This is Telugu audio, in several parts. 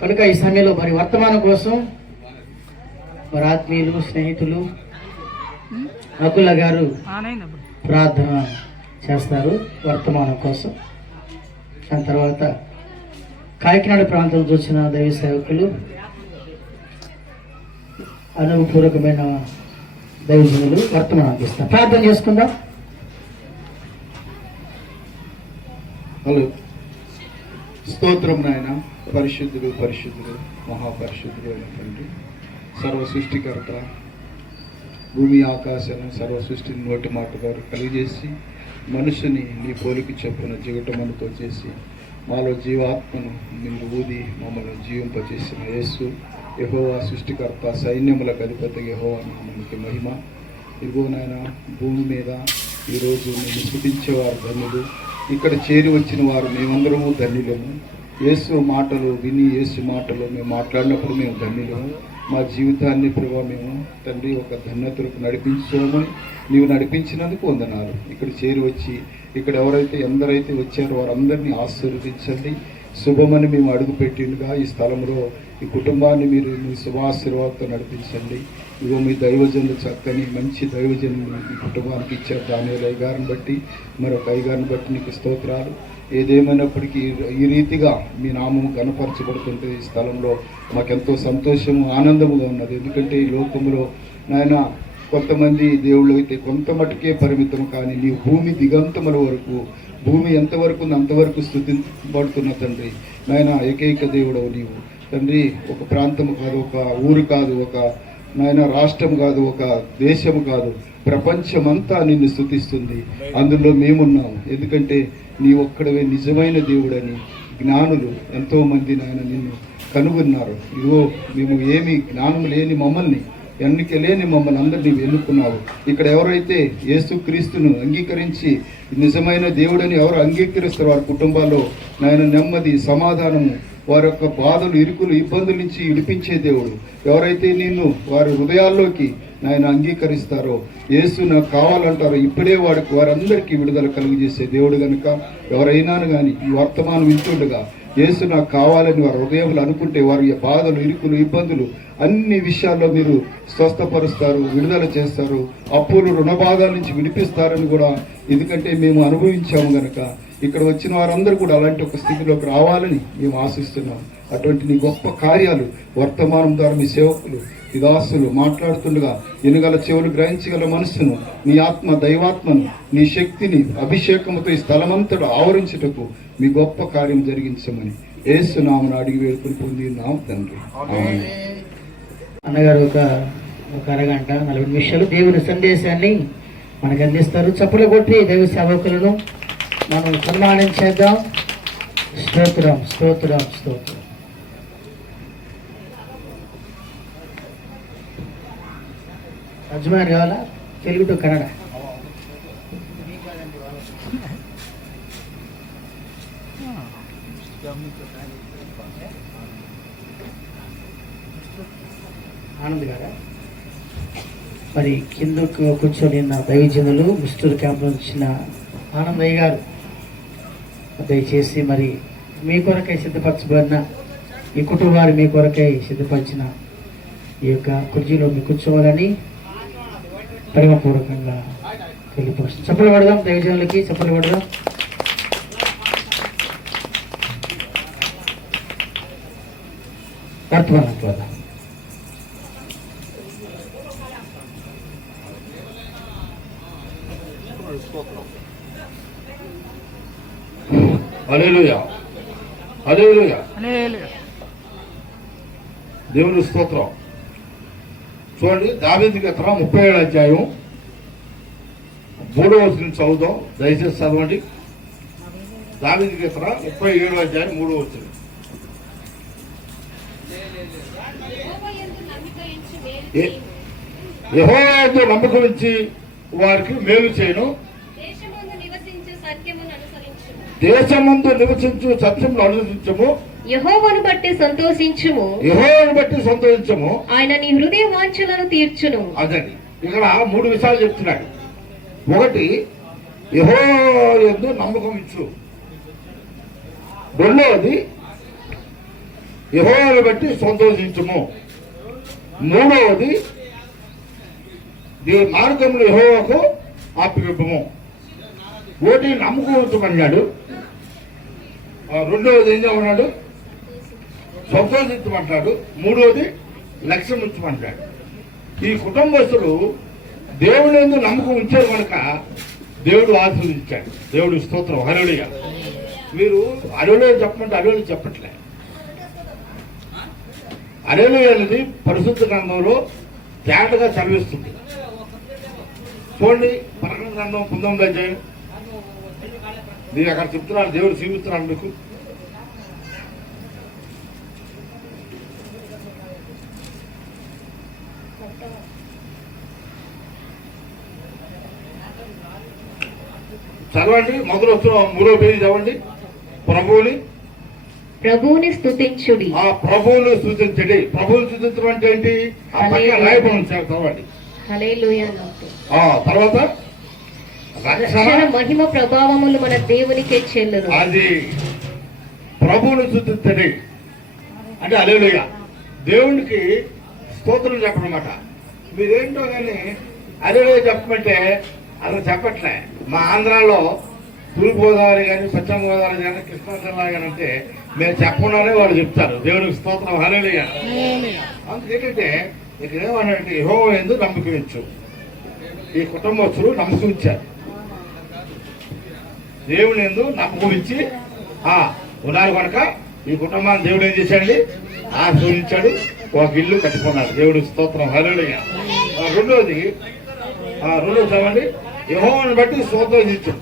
కనుక ఈ సమయంలో మరి వర్తమానం కోసం మరి ఆత్మీయులు స్నేహితులు అకుల గారు ప్రార్థన చేస్తారు వర్తమానం కోసం. దాని తర్వాత కాకినాడ ప్రాంతం చూసిన దైవ సేవకులు అనుభవపూర్వకమైన దైవజనులు వర్తమానం అందిస్తారు. ప్రార్థన చేసుకుందాం. హలో, స్తోత్రం నాయన. పరిశుద్ధుడు పరిశుద్ధుడు మహాపరిశుద్ధుడు అయిన తండ్రి, సర్వ సృష్టికర్త, భూమి ఆకాశాలను సర్వ సృష్టిని నోటి మాట గారు కలిగజేసి మనుషుని నీ పోలికి చొప్పున జిగటమనుతో చేసి మాలో జీవాత్మను మీరు ఊది మమ్మల్ని జీవింపచేసిన యేసు యెహోవా సృష్టికర్త, సైన్యములకు అధిపతి యెహోవా నామమునికి మహిమ. ఇదిగో నాయన, భూమి మీద ఈరోజు నేను స్తుతించేవారు ధన్యులు, ఇక్కడ చేరి వచ్చిన వారు మేమందరము ధన్యులము. యేసు మాటలు విని యేసు మాటలు మేము మాట్లాడినప్పుడు మేము ధన్యులము. మా జీవితాన్ని ప్రభావ మేము తండ్రి ఒక ధన్యతలకు నడిపించామని నీవు నడిపించినందుకు వందనాలు. ఇక్కడ చేరి వచ్చి ఇక్కడ ఎందరైతే వచ్చారో వారందరినీ ఆశీర్వదించండి. శుభమని మేము అడుగు పెట్టిండుగా ఈ స్థలంలో ఈ కుటుంబాన్ని మీరు మీ శుభాశీర్వాదంతో నడిపించండి. ఇదిగో మీ దైవజనులు చక్కని మంచి దైవజనులు ఈ కుటుంబానికి ఇచ్చారు. దానియేలు అయ్యగారిని బట్టి మరొక అయ్యగారిని బట్టి నీకు స్తోత్రాలు. ఏదేమైనప్పటికీ ఈ రీతిగా మీ నామము గణపరచబడుతుంటే ఈ స్థలంలో మాకెంతో సంతోషము ఆనందముగా ఉన్నది. ఎందుకంటే ఈ లోకంలో నాయన కొంతమంది దేవుళ్ళు అయితే కొంత మటుకే పరిమితం, కానీ నీ భూమి దిగంతముల వరకు, భూమి ఎంతవరకు ఉంది అంతవరకు స్తుతించబడుతున్న తండ్రి నాయన ఏకైక దేవుడవు నీవు తండ్రి. ఒక ప్రాంతము కాదు, ఒక ఊరు కాదు, ఒక నాయన రాష్ట్రం కాదు, ఒక దేశము కాదు, ప్రపంచమంతా నిన్ను స్తుతిస్తుంది. అందులో మేమున్నాము. ఎందుకంటే నీ ఒక్కడవే నిజమైన దేవుడని జ్ఞానులు ఎంతోమంది నాయన నిన్ను కనుగొన్నారు. ఇదిగో మేము ఏమి జ్ఞానం లేని మమ్మల్ని, ఎన్నిక లేని మమ్మల్ని అందరినీ ఎన్నుకున్నావు. ఇక్కడ ఎవరైతే యేసుక్రీస్తును అంగీకరించి నిజమైన దేవుడని ఎవరు అంగీకరిస్తారో వారి కుటుంబాల్లో నాయన నెమ్మది, సమాధానము, వారి యొక్క బాధలు, ఇరుకులు, ఇబ్బందుల నుంచి విడిపించే దేవుడు. ఎవరైతే నిన్ను వారి హృదయాల్లోకి నాయన అంగీకరిస్తారో, యేసు నాకు కావాలంటారో ఇప్పుడే వారందరికీ విడుదల కలుగజేసే దేవుడు కనుక ఎవరైనా కానీ ఈ వర్తమానం వింటుండగా యేసు నాకు కావాలని వారి హృదయంలో అనుకుంటే వారి బాధలు, ఇరుకులు, ఇబ్బందులు అన్ని విషయాల్లో మీరు స్వస్థపరుస్తారు, విడుదల చేస్తారు, అప్పులు, రుణభాగాల నుంచి విడిపిస్తారని కూడా ఎందుకంటే మేము అనుభవించాము కనుక ఇక్కడ వచ్చిన వారందరూ కూడా అలాంటి ఒక స్థితిలోకి రావాలని మేము ఆశిస్తున్నాం. అటువంటి నీ గొప్ప కార్యాలు వర్తమానం ద్వారా మీ సేవకులు, ఈ దాసులు మాట్లాడుతుండగా ఎనుగల చెవులు, గ్రహించగల మనస్సును, నీ ఆత్మ, దైవాత్మను, నీ శక్తిని అభిషేకముతో ఈ స్థలమంతటా ఆవరించుటకు మీ గొప్ప కార్యం జరిగించమని యేసు నామమున అడిగి వేడుకొని పొందినాం తండ్రి. అన్నగారు ఒక అరగంట 40 నిమిషాలు దేవుని సందేశాన్ని మనకు అందిస్తారు. చప్పులు కొట్టి దైవ సేవకులను మనం సన్మానించేద్దాం. స్తోత్రం, స్తోత్రం, స్తోత్రం. అజ్మాన్ కావాలా? తెలుగు టు కన్నడ. ఆనంద్ గారా? మరి కిందకు కూర్చొని నా దైవజనులు మిస్టర్ క్యాంప్ వచ్చిన ఆనందయ్య గారు దయచేసి మరి మీ కొరకై సిద్ధపరచబడిన ఈ కుటుంబాన్ని మీ కొరకై సిద్ధపరిచిన ఈ యొక్క కుర్చీలో మీ కూర్చోవాలని ప్రేమపూర్వకంగా తెలియపరుస్తుంది. చప్పలు పడదాం, దైవజనులకి చప్పలు పడదాం. వర్తమానం పడదాం. హల్లెలూయా, హల్లెలూయా, దేవుని స్తోత్రం. చూడండి, దావీదు కీర్తన 37వ అధ్యాయం 3వ వచనం చదువుదాం. దయచేసి చదవండి. దావీదు కీర్తన 37వ అధ్యాయం 3వ వచనం. యెహోవా యందు నమ్మకం ఉంచి వారికి మేలు చేయను, దేశమందు నివసించు సత్యమును అనుసరించము, యెహోవాను బట్టి సంతోషించుము, యెహోవాను బట్టి సంతోషించము, ఆయన నీ హృదయ వాంఛలను తీర్చును. అదండి, ఇక్కడ 3 విషయాలు చెప్తున్నాడు. ఒకటి, యెహోవా యందు నమ్మకం ఇచ్చు. రెండవది, యెహోవాను బట్టి సంతోషించుము. మూడవది నీ మార్గంలో యెహోవాకు అప్పగింపుము. ఒకటి నమ్మకం ఉంచమన్నాడు, రెండవది ఏం చేయమన్నాడు, సంతోషించమంటాడు, మూడవది లక్ష్యం ఉంచమంటాడు. ఈ కుటుంబస్తులు దేవుని యందు నమ్మకం ఉంచారు కనుక దేవుడు ఆశీర్వదించాడు. దేవుడు స్తోత్రం. హల్లెలూయా. మీరు హల్లెలూయా చెప్పమంటే హల్లెలూయా చెప్పట్లే. హల్లెలూయా అనేది పరిశుద్ధ గ్రంథంలో తేటగా చదివిస్తుంది. చూడండి, ప్రకటన గ్రంథం 19వ అధ్యాయం. మీరు అక్కడ చెప్తున్నాడు, దేవుడు చూపిస్తున్నాడు మీకు. చదవండి, మొదలు వస్తున్న 3వ పేజీ చదవండి. ప్రభువుని స్తుతించుడి. ఆ ప్రభువుని స్తుతించండి. ప్రభువుని స్తుతించడం అంటే ఏంటి? ఆ పక్కన రాయబడి చదవండి. హల్లెలూయా. తర్వాత రక్షణ మహిమ ప్రభావములు మన దేవునికే చెల్లును. అది ప్రభువుని స్తుతించండి అంటే హల్లెలూయా. దేవునికి స్తోత్రం చెప్పనమాట. మీరేంటో కానీ హల్లెలూయా చెప్పమంటే అసలు చెప్పట్లే. మా ఆంధ్రాలో తూర్పుగోదావరి కానీ, పశ్చిమ గోదావరి కానీ, కృష్ణా జిల్లా కానీ అంటే మేము చెప్పకుండానే వాళ్ళు చెప్తారు దేవునికి స్తోత్రం హల్లెలూయా. అందుకేంటంటే ఇక్కడ ఏమన్నాడంటే యెహోవా యందు నమ్మకం ఉంచు. ఈ కుటుంబస్తులు నమ్మకం ఇచ్చారు. దేవుని యందు నమ్మకం ఇచ్చి ఉన్నారు కనుక ఈ కుటుంబాన్ని దేవుడు ఏం చేశాడండి, ఆశీర్వదించాడు. ఒక ఇల్లు కట్టుకున్నాడు. దేవుడికి స్తోత్రం హల్లెలూయా. రెండోది చదవండి, యెహోవాను బట్టి సంతోషించు.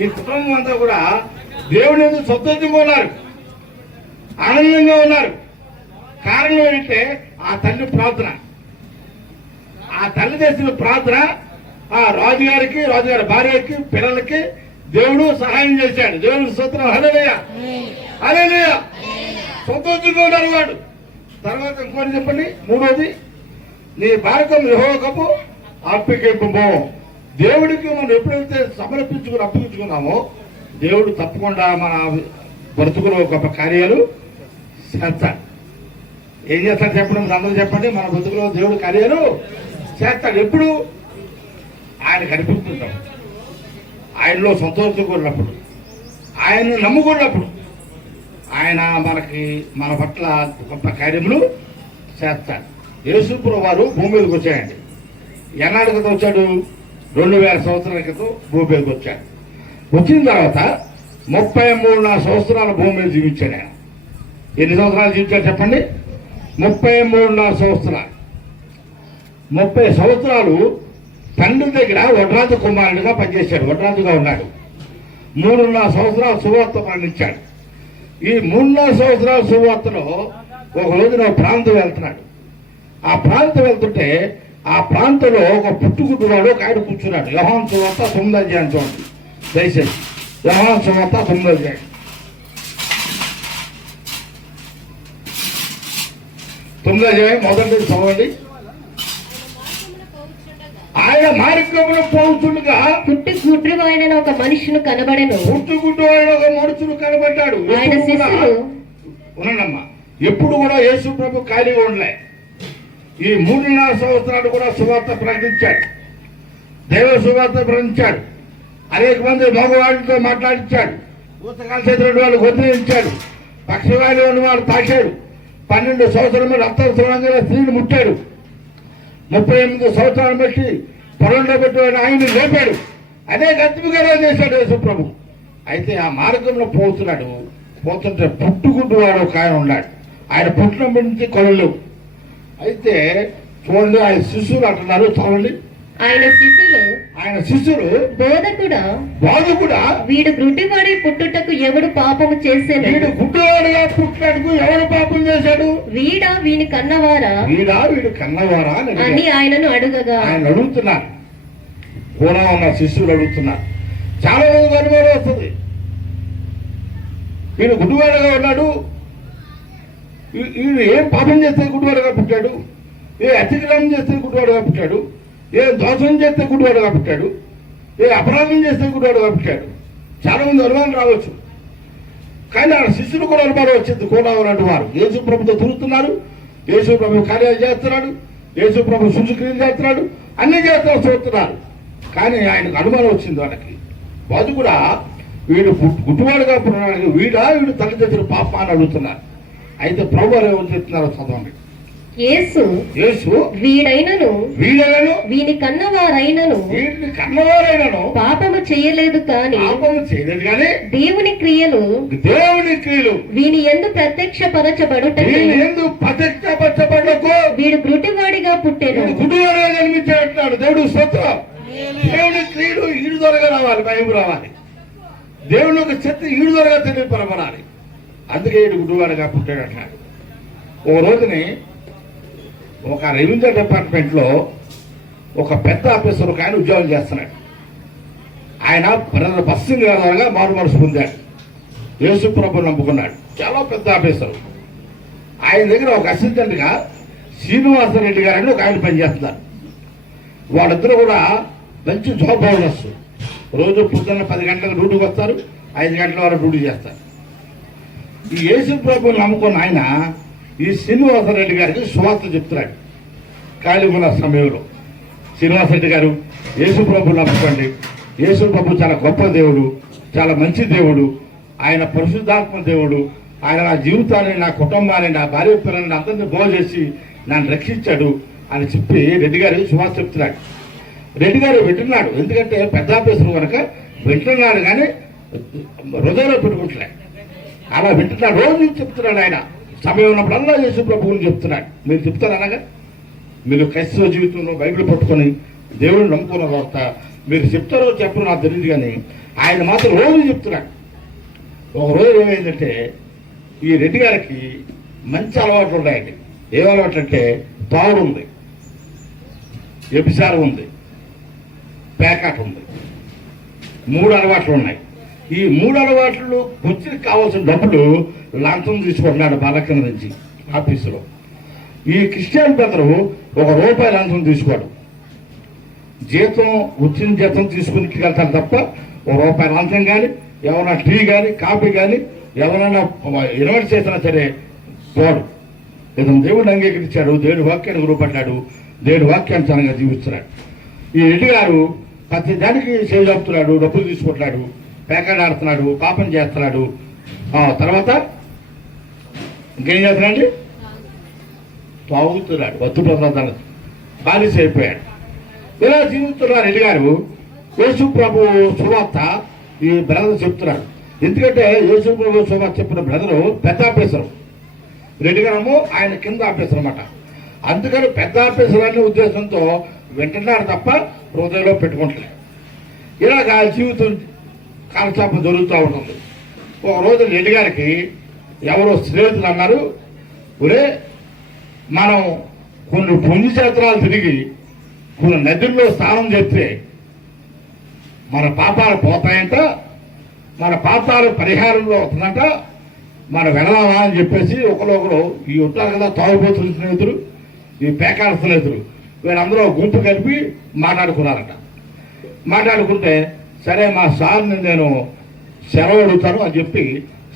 ఈ కుటుంబం అంతా కూడా దేవుని యందు సంతోషంగా ఉన్నారు, ఆనందంగా ఉన్నారు. కారణం ఏంటంటే ఆ తల్లి ప్రార్థన, ఆ తల్లి చేసిన ప్రార్థన ఆ రాజుగారికి, రాజుగారి భార్యకి, పిల్లలకి దేవుడు సహాయం చేశాడు. దేవుడికి స్తోత్రం హల్లెలూయా. హల్లెలూయా. సంతోషంగా ఉన్నారు వాడు. తర్వాత ఇంకోటి చెప్పండి, మూడోది నీ భారతం యెహోవాకు అప్పగింపుము. దేవుడికి మనం ఎప్పుడైతే సమర్పించుకుని అప్పగించుకున్నామో దేవుడు తప్పకుండా మన బ్రతుకులో గొప్ప కార్యాలు చేస్తాడు. ఏం చేస్తాడు చెప్పండి, మీరు అందరూ చెప్పండి. మన బ్రతుకులో దేవుడు కార్యాలు చేస్తాడు. ఎప్పుడు? ఆయన కనిపిస్తుంటాం, ఆయనలో సంతోషించుకున్నప్పుడు, ఆయన్ని నమ్ముకున్నప్పుడు ఆయన మన పట్ల గొప్ప కార్యములు చేస్తాడు. యేసుప్రభువు వారు భూమి మీదకి వచ్చాయండి. ఎన్నాళ్ళ క్రితం వచ్చాడు? 2000 సంవత్సరాల క్రితం భూమి మీదకి వచ్చాడు. వచ్చిన తర్వాత 33 సంవత్సరాల భూమి మీద జీవించాడు ఆయన. ఎన్ని సంవత్సరాలు జీవించాడు చెప్పండి? 33 సంవత్సరాలు. 30 సంవత్సరాలు తండ్రి దగ్గర వడ్రాజు కుమారుడిగా పనిచేశాడు. వడ్రాజుగా ఉన్నాడు. 3.5 సంవత్సరాలు సువార్త మరణించాడు. ఈ 3.5 సంవత్సరాల సువార్తలో ఒక రోజున ప్రాంతం వెళ్తున్నాడు. ఆ ప్రాంతం వెళ్తుంటే ఆ ప్రాంతంలో ఒక పుట్టుకుట్టువాడు ఒక ఆయన కూర్చున్నాడు. యోహాను సువార్త 9వ అధ్యాయం చూడండి దయచేసి. యోహాను సువార్త 9వ అధ్యాయం. 9వ అధ్యాయం మొదటి చదవండి. ఆయన మార్గంలో పోతుండగా పుట్టుగుడ్డివాడైన ఒక మనుషుడు కనబడెను. పుట్టుగుడ్డివాడైన ఒక మనుషుడు కనబడ్డాడు. ఆయన శిష్యులు ఉన్నానమ్మా. ఎప్పుడు కూడా యేసు ప్రభు ఖాళీగా ఉండలే. ఈ 3.5 సంవత్సరాలు కూడా సువార్త ప్రకటించాడు. దైవ సువార్త ప్రకటించాడు. అనేక మంది మగవాళ్ళతో మాట్లాడించాడు. భూతకాల చేతుల వాళ్ళు వదిలించాడు. పక్షవాయులు ఉన్న వాళ్ళు తాకాడు. 12 సంవత్సరాల రక్తం సమానంగా స్త్రీని ముట్టాడు. 38 సంవత్సరాలు బట్టి పొలంలో పెట్టి ఆయన్ని లేపాడు. అనేక అద్భుతంగా చేశాడు యేసు ప్రభు. అయితే ఆ మార్గంలో పోతుంటే పుట్టుకుంటూ వాడు ఒక ఆయన ఉన్నాడు. ఆయన పుట్టినప్పటి నుంచి కొనలు. అయితే చూడండి, ఆయన శిష్యులు అంటున్నారు. చూడండి, ఆయన శిష్యులు బోధకుడా వీడు గుడ్డివాడి పుట్టుటకు ఎవడు పాపము చేశాడు? వీడు గుడ్డివాడిగా పుట్టినట్టుకు ఎవడు పాపం చేశాడు? వీని కన్నవారా వీడు కన్నవారా అని ఆయనను అడుగగా ఆయన అడుగుతున్నారు. కూడా ఉన్న శిష్యులు అడుగుతున్నారు. చాలా మంది అనుభవం వస్తుంది. వీడు గుడ్డివాడిగా ఉన్నాడు. వీడు ఏం పాపం చేస్తే గుడ్డివాడిగా పుట్టాడు? ఏ అతిక్రమం చేస్తే గుడ్డివాడిగా పుట్టాడు? ఏ దోషం చేస్తే గుడ్డివాడుగా పుట్టాడు? ఏ అపరాధం చేస్తే గుడ్డివాడుగా పుట్టాడు? చాలా మంది అనుమానం రావచ్చు. కానీ ఆ శిష్యులు కూడా అనుమానం వచ్చింది. కూడా ఉన్నట్టు వారు యేసు ప్రభుతో తిరుగుతున్నారు, యేసు ప్రభు కార్యాలు చేస్తున్నాడు, యేసు ప్రభు శుశ్రూషలు చేస్తున్నాడు, అన్ని చేస్తున్నారు, చూస్తున్నారు. కానీ ఆయనకు అనుమానం వచ్చింది వాళ్ళకి. వాళ్ళు కూడా వీడు గుట్టువాడుగా పుట్టినాడు, వీడు తల్లిదండ్రులు పాప అని అడుగుతున్నారు. అయితే ప్రభు వారు ఏమని చెప్తున్నారో చదవండి. యేసు వీడైనను వీని కన్నవారైనను పాపము చేయలేదు కానీ దేవుని క్రియలు వీని యందు ప్రత్యక్షపరచబడుటకు వీడు గుడ్డివాడిగా పుట్టెను. జన్మించాడు దేవుడు స్తోత్రం. దేవుని క్రియలు ఈడు దొరగా రావాలి, భయం రావాలి. దేవుని ఒక శక్తి ఈడు దొరగా తెలియపరబడాలి. అందుకే ఈడు గుడ్డివాడిగా పుట్టాడు అంటున్నాడు. ఓ రోజుని ఒక రెవెన్యూ డిపార్ట్మెంట్లో ఒక పెద్ద ఆఫీసర్ ఒక ఆయన ఉద్యోగం చేస్తున్నాడు. ఆయన బ్రదర్ బస్సింగ్ గారుగా మారు మనసు పొందాడు, యేసు ప్రభువుని నమ్ముకున్నాడు. చాలా పెద్ద ఆఫీసర్. ఆయన దగ్గర ఒక అసిస్టెంట్గా శ్రీనివాసరెడ్డి గారు అని ఒక ఆయన పనిచేస్తున్నారు. వాళ్ళిద్దరూ కూడా మంచి జాబ్ హోల్డర్స్. రోజు పొద్దున్న 10 గంటలకు డ్యూటీకి వస్తారు, 5 గంటల వరకు డ్యూటీ చేస్తారు. ఈ యేసు ప్రభువుని నమ్ముకున్న ఆయన ఈ శ్రీనివాసరెడ్డి గారికి సువార్త చెప్తున్నాడు. ఖాళీ ఉన్న సమయంలో శ్రీనివాసరెడ్డి గారు యేసు ప్రభువుని నమ్ముకోండి, యేసు ప్రభు చాలా గొప్ప దేవుడు, చాలా మంచి దేవుడు, ఆయన పరిశుద్ధాత్మ దేవుడు, ఆయన నా జీవితాన్ని, నా కుటుంబాన్ని, నా భార్య పిల్లల్ని అందరినీ బాగు చేసి నన్ను రక్షించాడు అని చెప్పి రెడ్డి గారు సువార్త చెప్తున్నాడు. రెడ్డి గారు వింటున్నాడు, ఎందుకంటే పెద్ద ఆఫీసర్ కనుక వింటున్నాడు, కానీ హృదయంలో పెట్టుకుంటున్నాడు. అలా వింటున్నాడు, రోజు చెప్తున్నాడు. ఆయన సమయం ఉన్నప్పుడల్లా యేసు ప్రభువుని చెప్తున్నాడు. మీరు చెప్తారు అనగా, మీరు క్రైస్తవ జీవితంలో బైబిల్ పట్టుకొని దేవుడిని నమ్ముకున్న తర్వాత మీరు చెప్తారో చెప్పరు నాకు తెలియదు, కానీ ఆయన మాత్రం రోజు చెప్తున్నాడు. ఒక రోజు ఏమైందంటే ఈ రెడ్డి గారికి మంచి అలవాట్లు ఉన్నాయండి. ఏ అలవాట్లు అంటే తాగుడు ఉంది, వ్యభిచారం ఉంది, పేకాట ఉంది. 3 అలవాట్లు ఉన్నాయి. ఈ 3 అలవాట్లు వచ్చి కావాల్సిన డబ్బులు లంచం తీసుకుంటున్నాడు బాలకన నుంచి ఆఫీసులో. ఈ క్రిస్టియన్ బ్రదరు ₹1 లంచం తీసుకోడు. వచ్చిన జీతం తీసుకుని వెళ్తారు తప్ప ₹1 లంచం కానీ, ఎవరైనా టీ కానీ, కాఫీ కానీ, ఎవరైనా ఇన్వైట్ చేసినా సరే పోడు. ఇతను దేవుడిని అంగీకరించాడు, దేవుడి వాక్యాన్ని గురుపడ్డాడు, దేవుడి వాక్యానుసారంగా జీవిస్తున్నాడు. ఈ రెడ్డి గారు ప్రతి దానికి సేవ చెప్తున్నాడు, డబ్బులు తీసుకుంటున్నాడు, పేకాడాడుతున్నాడు, పాపం చేస్తున్నాడు. తర్వాత ఇంకేం చేస్తున్నాడు, తాగుతున్నాడు, వద్దు పదార్థాలు బానిస అయిపోయాడు. ఇలా జీవిస్తున్నారు రెడ్డి గారు. యేసు ప్రభు సువార్త ఈ బ్రదర్ చెప్తున్నాడు. ఎందుకంటే యేసు ప్రభు సువార్త చెప్పిన బ్రదరు పెద్ద ఆఫీసరు, రెడ్డి గారు ఆయన కింద ఆఫీసర్ అన్నమాట. అందుకని పెద్ద ఆఫీసర్ అనే ఉద్దేశంతో వింటున్నారు తప్ప హృదయంలో పెట్టుకుంటున్నారు. ఇలాగ జీవితం కాలక్షేపం జరుగుతూ ఉంటుంది. ఒక రోజు రెడ్డి గారికి ఎవరో స్నేహితులు అన్నారు, ఒరే మనం కొన్ని పుణ్యక్షేత్రాలు తిరిగి కొన్ని నదుల్లో స్నానం చేస్తే మన పాపాలు పోతాయంట, మన పాపాలు పరిహారంలో అవుతుందంట, మన వెళదామా అని చెప్పేసి ఒకరు ఈ ఉంటారు కదా తాగుబోతున్న స్నేహితులు, ఈ పేకాడ స్నేహితులు, వీళ్ళందరూ గుంపు కలిపి మాట్లాడుకున్నారంట. మాట్లాడుకుంటే సరే మా సార్ని నేను సెలవు అడుగుతాను అని చెప్పి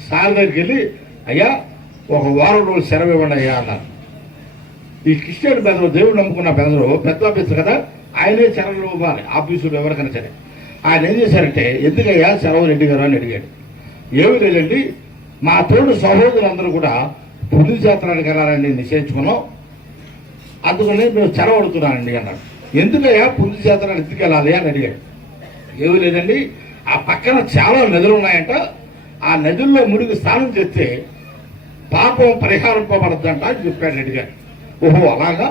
సార్ దగ్గరికి వెళ్ళి, అయ్యా 1 వారం రోజులు సెలవు ఇవ్వండి అయ్యా అన్నారు. ఈ క్రిస్టియన్ బెదరు, దేవుడు నమ్ముకున్న బెదరు పెద్ద ఆఫీసర్ కదా, ఆయనే సెలవులు ఇవ్వాలి ఆఫీసులు ఎవరికైనా సరే. ఆయన ఏం చేశారంటే, ఎందుకయ్యా సెలవు రెడ్డి గారు అని అడిగాడు. ఏమి లేదండి, మా తోడు సహోదరులందరూ కూడా పుణ్యక్షేత్రానికి వెళ్ళాలని నిశ్చయించుకున్నాం, అందుకని మేము సెలవు అడుగుతున్నానండి అన్నాడు. ఎందుకయ్యా పుణ్యక్షేత్రానికి ఎందుకు వెళ్ళాలి అని అడిగాడు. ఏమి లేదండి, ఆ పక్కన చాలా నదులు ఉన్నాయంట, ఆ నదుల్లో మునిగి స్నానం చేస్తే పాపం పరిహారింపబడద్దంట అని చెప్పాడు రెడ్డి గారు. ఓహో అలాగా,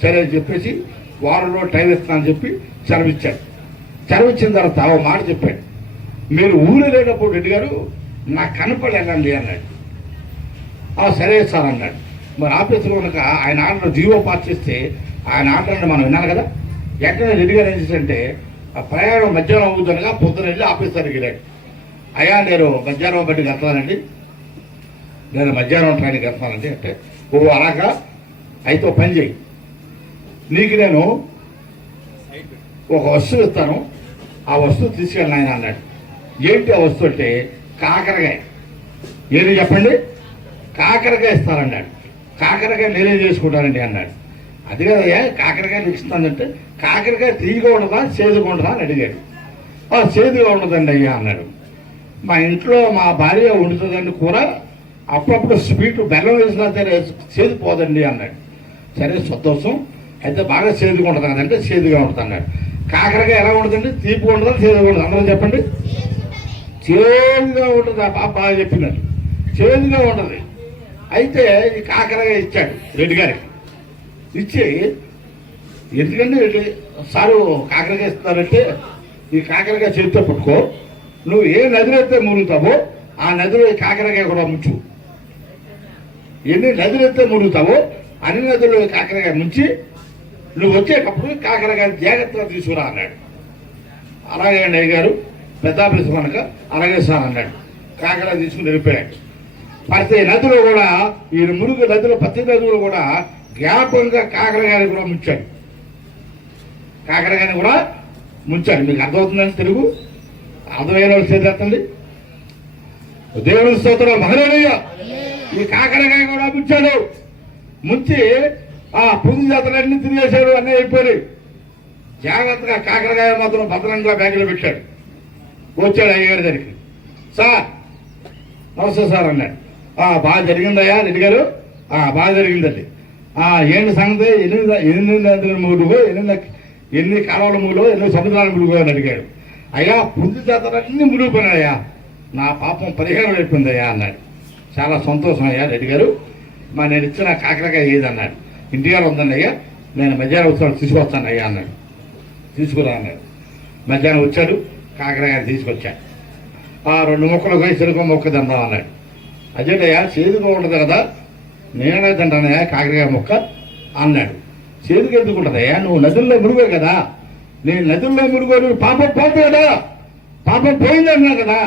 సరే అని చెప్పేసి వారంలో టైం ఇస్తానని చెప్పి సెలవిచ్చాడు. సెలవిచ్చిన తర్వాత ఓ మాట చెప్పాడు, మీరు ఊరు లేనప్పుడు రెడ్డి గారు నాకు కనపడి వెళ్ళండి అన్నాడు. సరే సార్ అన్నాడు. మరి ఆఫీసులో కనుక ఆయన ఆర్డర్ జీవో పాస్ చేస్తే ఆయన ఆర్డర్ని మనం విన్నాను కదా. ఎక్కడ రెడ్డి గారు ఏం చేశారంటే, ఆ ప్రయాణం మధ్యాహ్నం అవుతుందనగా పొద్దున వెళ్ళి ఆఫీసర్కి వెళ్ళాడు. అయ్యా నేను మధ్యాహ్నం బట్టికి వెళ్తానండి, నేను మధ్యాహ్నం ట్రైన్కి వెళ్తానండి అంటే, ఓ అలాగా అయితే పని చేయి, నీకు నేను ఒక వస్తువు ఇస్తాను, ఆ వస్తువు తీసుకెళ్ళి ఆయన అన్నాడు. ఏంటి ఆ వస్తువు అంటే కాకరకాయ. ఏది చెప్పండి? కాకరకాయ ఇస్తానన్నాడు. కాకరకాయ నేనే చేసుకుంటానండి అన్నాడు. అది కదయ్యా కాకరకాయ ఇస్తానంటే కాకరకాయ తీయగా ఉండదా చేదుగా ఉండదా అని అడిగాడు. చేదుగా ఉండదండి అయ్యా అన్నాడు. మా ఇంట్లో మా భార్య వండుతుందండి కూర, అప్పుడప్పుడు స్వీట్ బెల్లం వేసినా సరే చేదు పోదండి అన్నాడు. సరే సంతోషం, అయితే బాగా చేదుగా ఉంటుంది కదంటే చేదుగా ఉంటుంది అన్నాడు. కాకరకాయ ఎలా ఉంటుందండి? తీపిగా ఉండదా చేదుగా ఉండదు? అందరూ చెప్పండి. చేదుగా ఉంటుంది. ఆ పాప బాగా చెప్పినట్టు చేదుగా ఉంటుంది. అయితే ఈ కాకరకాయ ఇచ్చాడు రెడ్డి గారికి. ఇచ్చి ఎందుకంటే సారు కాకరకాయ ఇస్తున్నారంటే ఈ కాకరకాయ చేతితో పట్టుకో, నువ్వు ఏ నదిలో అయితే మునుగుతావో ఆ నదిలో ఈ కాకరకాయ కూడా ముంచు. ఎన్ని నదులు అయితే మునుగుతావో అన్ని నదుల్లో కాకరకాయ ముంచి నువ్వు వచ్చేటప్పుడు కాకరకాయ జాగ్రత్తగా తీసుకురా అన్నాడు. అలాగే అండి అయ్యగారు పెద్ద ఆఫీసు కనుక అలాగే సార్ అన్నాడు. కాకరకాయ తీసుకుని వెళ్ళిపోయాడు. ప్రతి నదిలో కూడా ఈ మురుగు నదులు ప్రతి నదులు కూడా జ్ఞాపకంగా కాకరకాయని కూడా ముంచాడు. కాకరకాయని కూడా ముంచాడు. మీకు అర్థమవుతుందని తెలుగు అర్థమైన వాళ్ళు చేద్దండి. దేవుని స్తోత్రం మహనీయ. ఈ కాకరకాయ కూడా ముంచాడు. ముంచి ఆ పురుగు జాతరన్నీ తిరిగేశాడు. అన్నీ అయిపోయి జాగ్రత్తగా కాకరకాయ మాత్రం భద్రంగా బ్యాగులో పెట్టాడు. వచ్చాడు అయ్యగారి దగ్గరికి. సార్ నమస్తే సార్ అన్నాడు. బాగా జరిగిందయ్యా రెడ్డి గారు? బాగా జరిగిందండి. ఏంటి సంగతి? ఎన్ని నదుల మూడుగో ఎన్ని కాలువల మూలో ఎన్ని సముద్రాల ముడుగో అని అడిగాడు. అయ్యా పురుగు జాతరన్నీ మునిగిపోయినాయ్యా, నా పాపం పరిహారం అయిపోయిందయ్యా అన్నాడు. చాలా సంతోషం అయ్యా రెడ్డి గారు, నేను ఇచ్చిన కాకరకాయ ఏది అన్నాడు. ఇంటిగా ఉందండి అయ్యా, నేను మధ్యాహ్నం వచ్చాను తీసుకొస్తాను అయ్యా అన్నాడు. తీసుకురా అన్నాడు. మధ్యాహ్నం వచ్చాడు, కాకరకాయ తీసుకొచ్చాడు. 2 ముక్కలు పోయి చెరుకు మొక్క తిందాం అన్నాడు. అదేంటయ్యా చేదుగా ఉండదు కదా? నేనే తింటానయ్యా కాకరకాయ మొక్క అన్నాడు. చేదుగా ఎందుకు ఉంటుందయ్యా? నువ్వు నదుల్లో మురుగు కదా. నేను నదుల్లో మురుగు పాపం పోతుంది కదా, పాపం పోయిందన్నా కదా,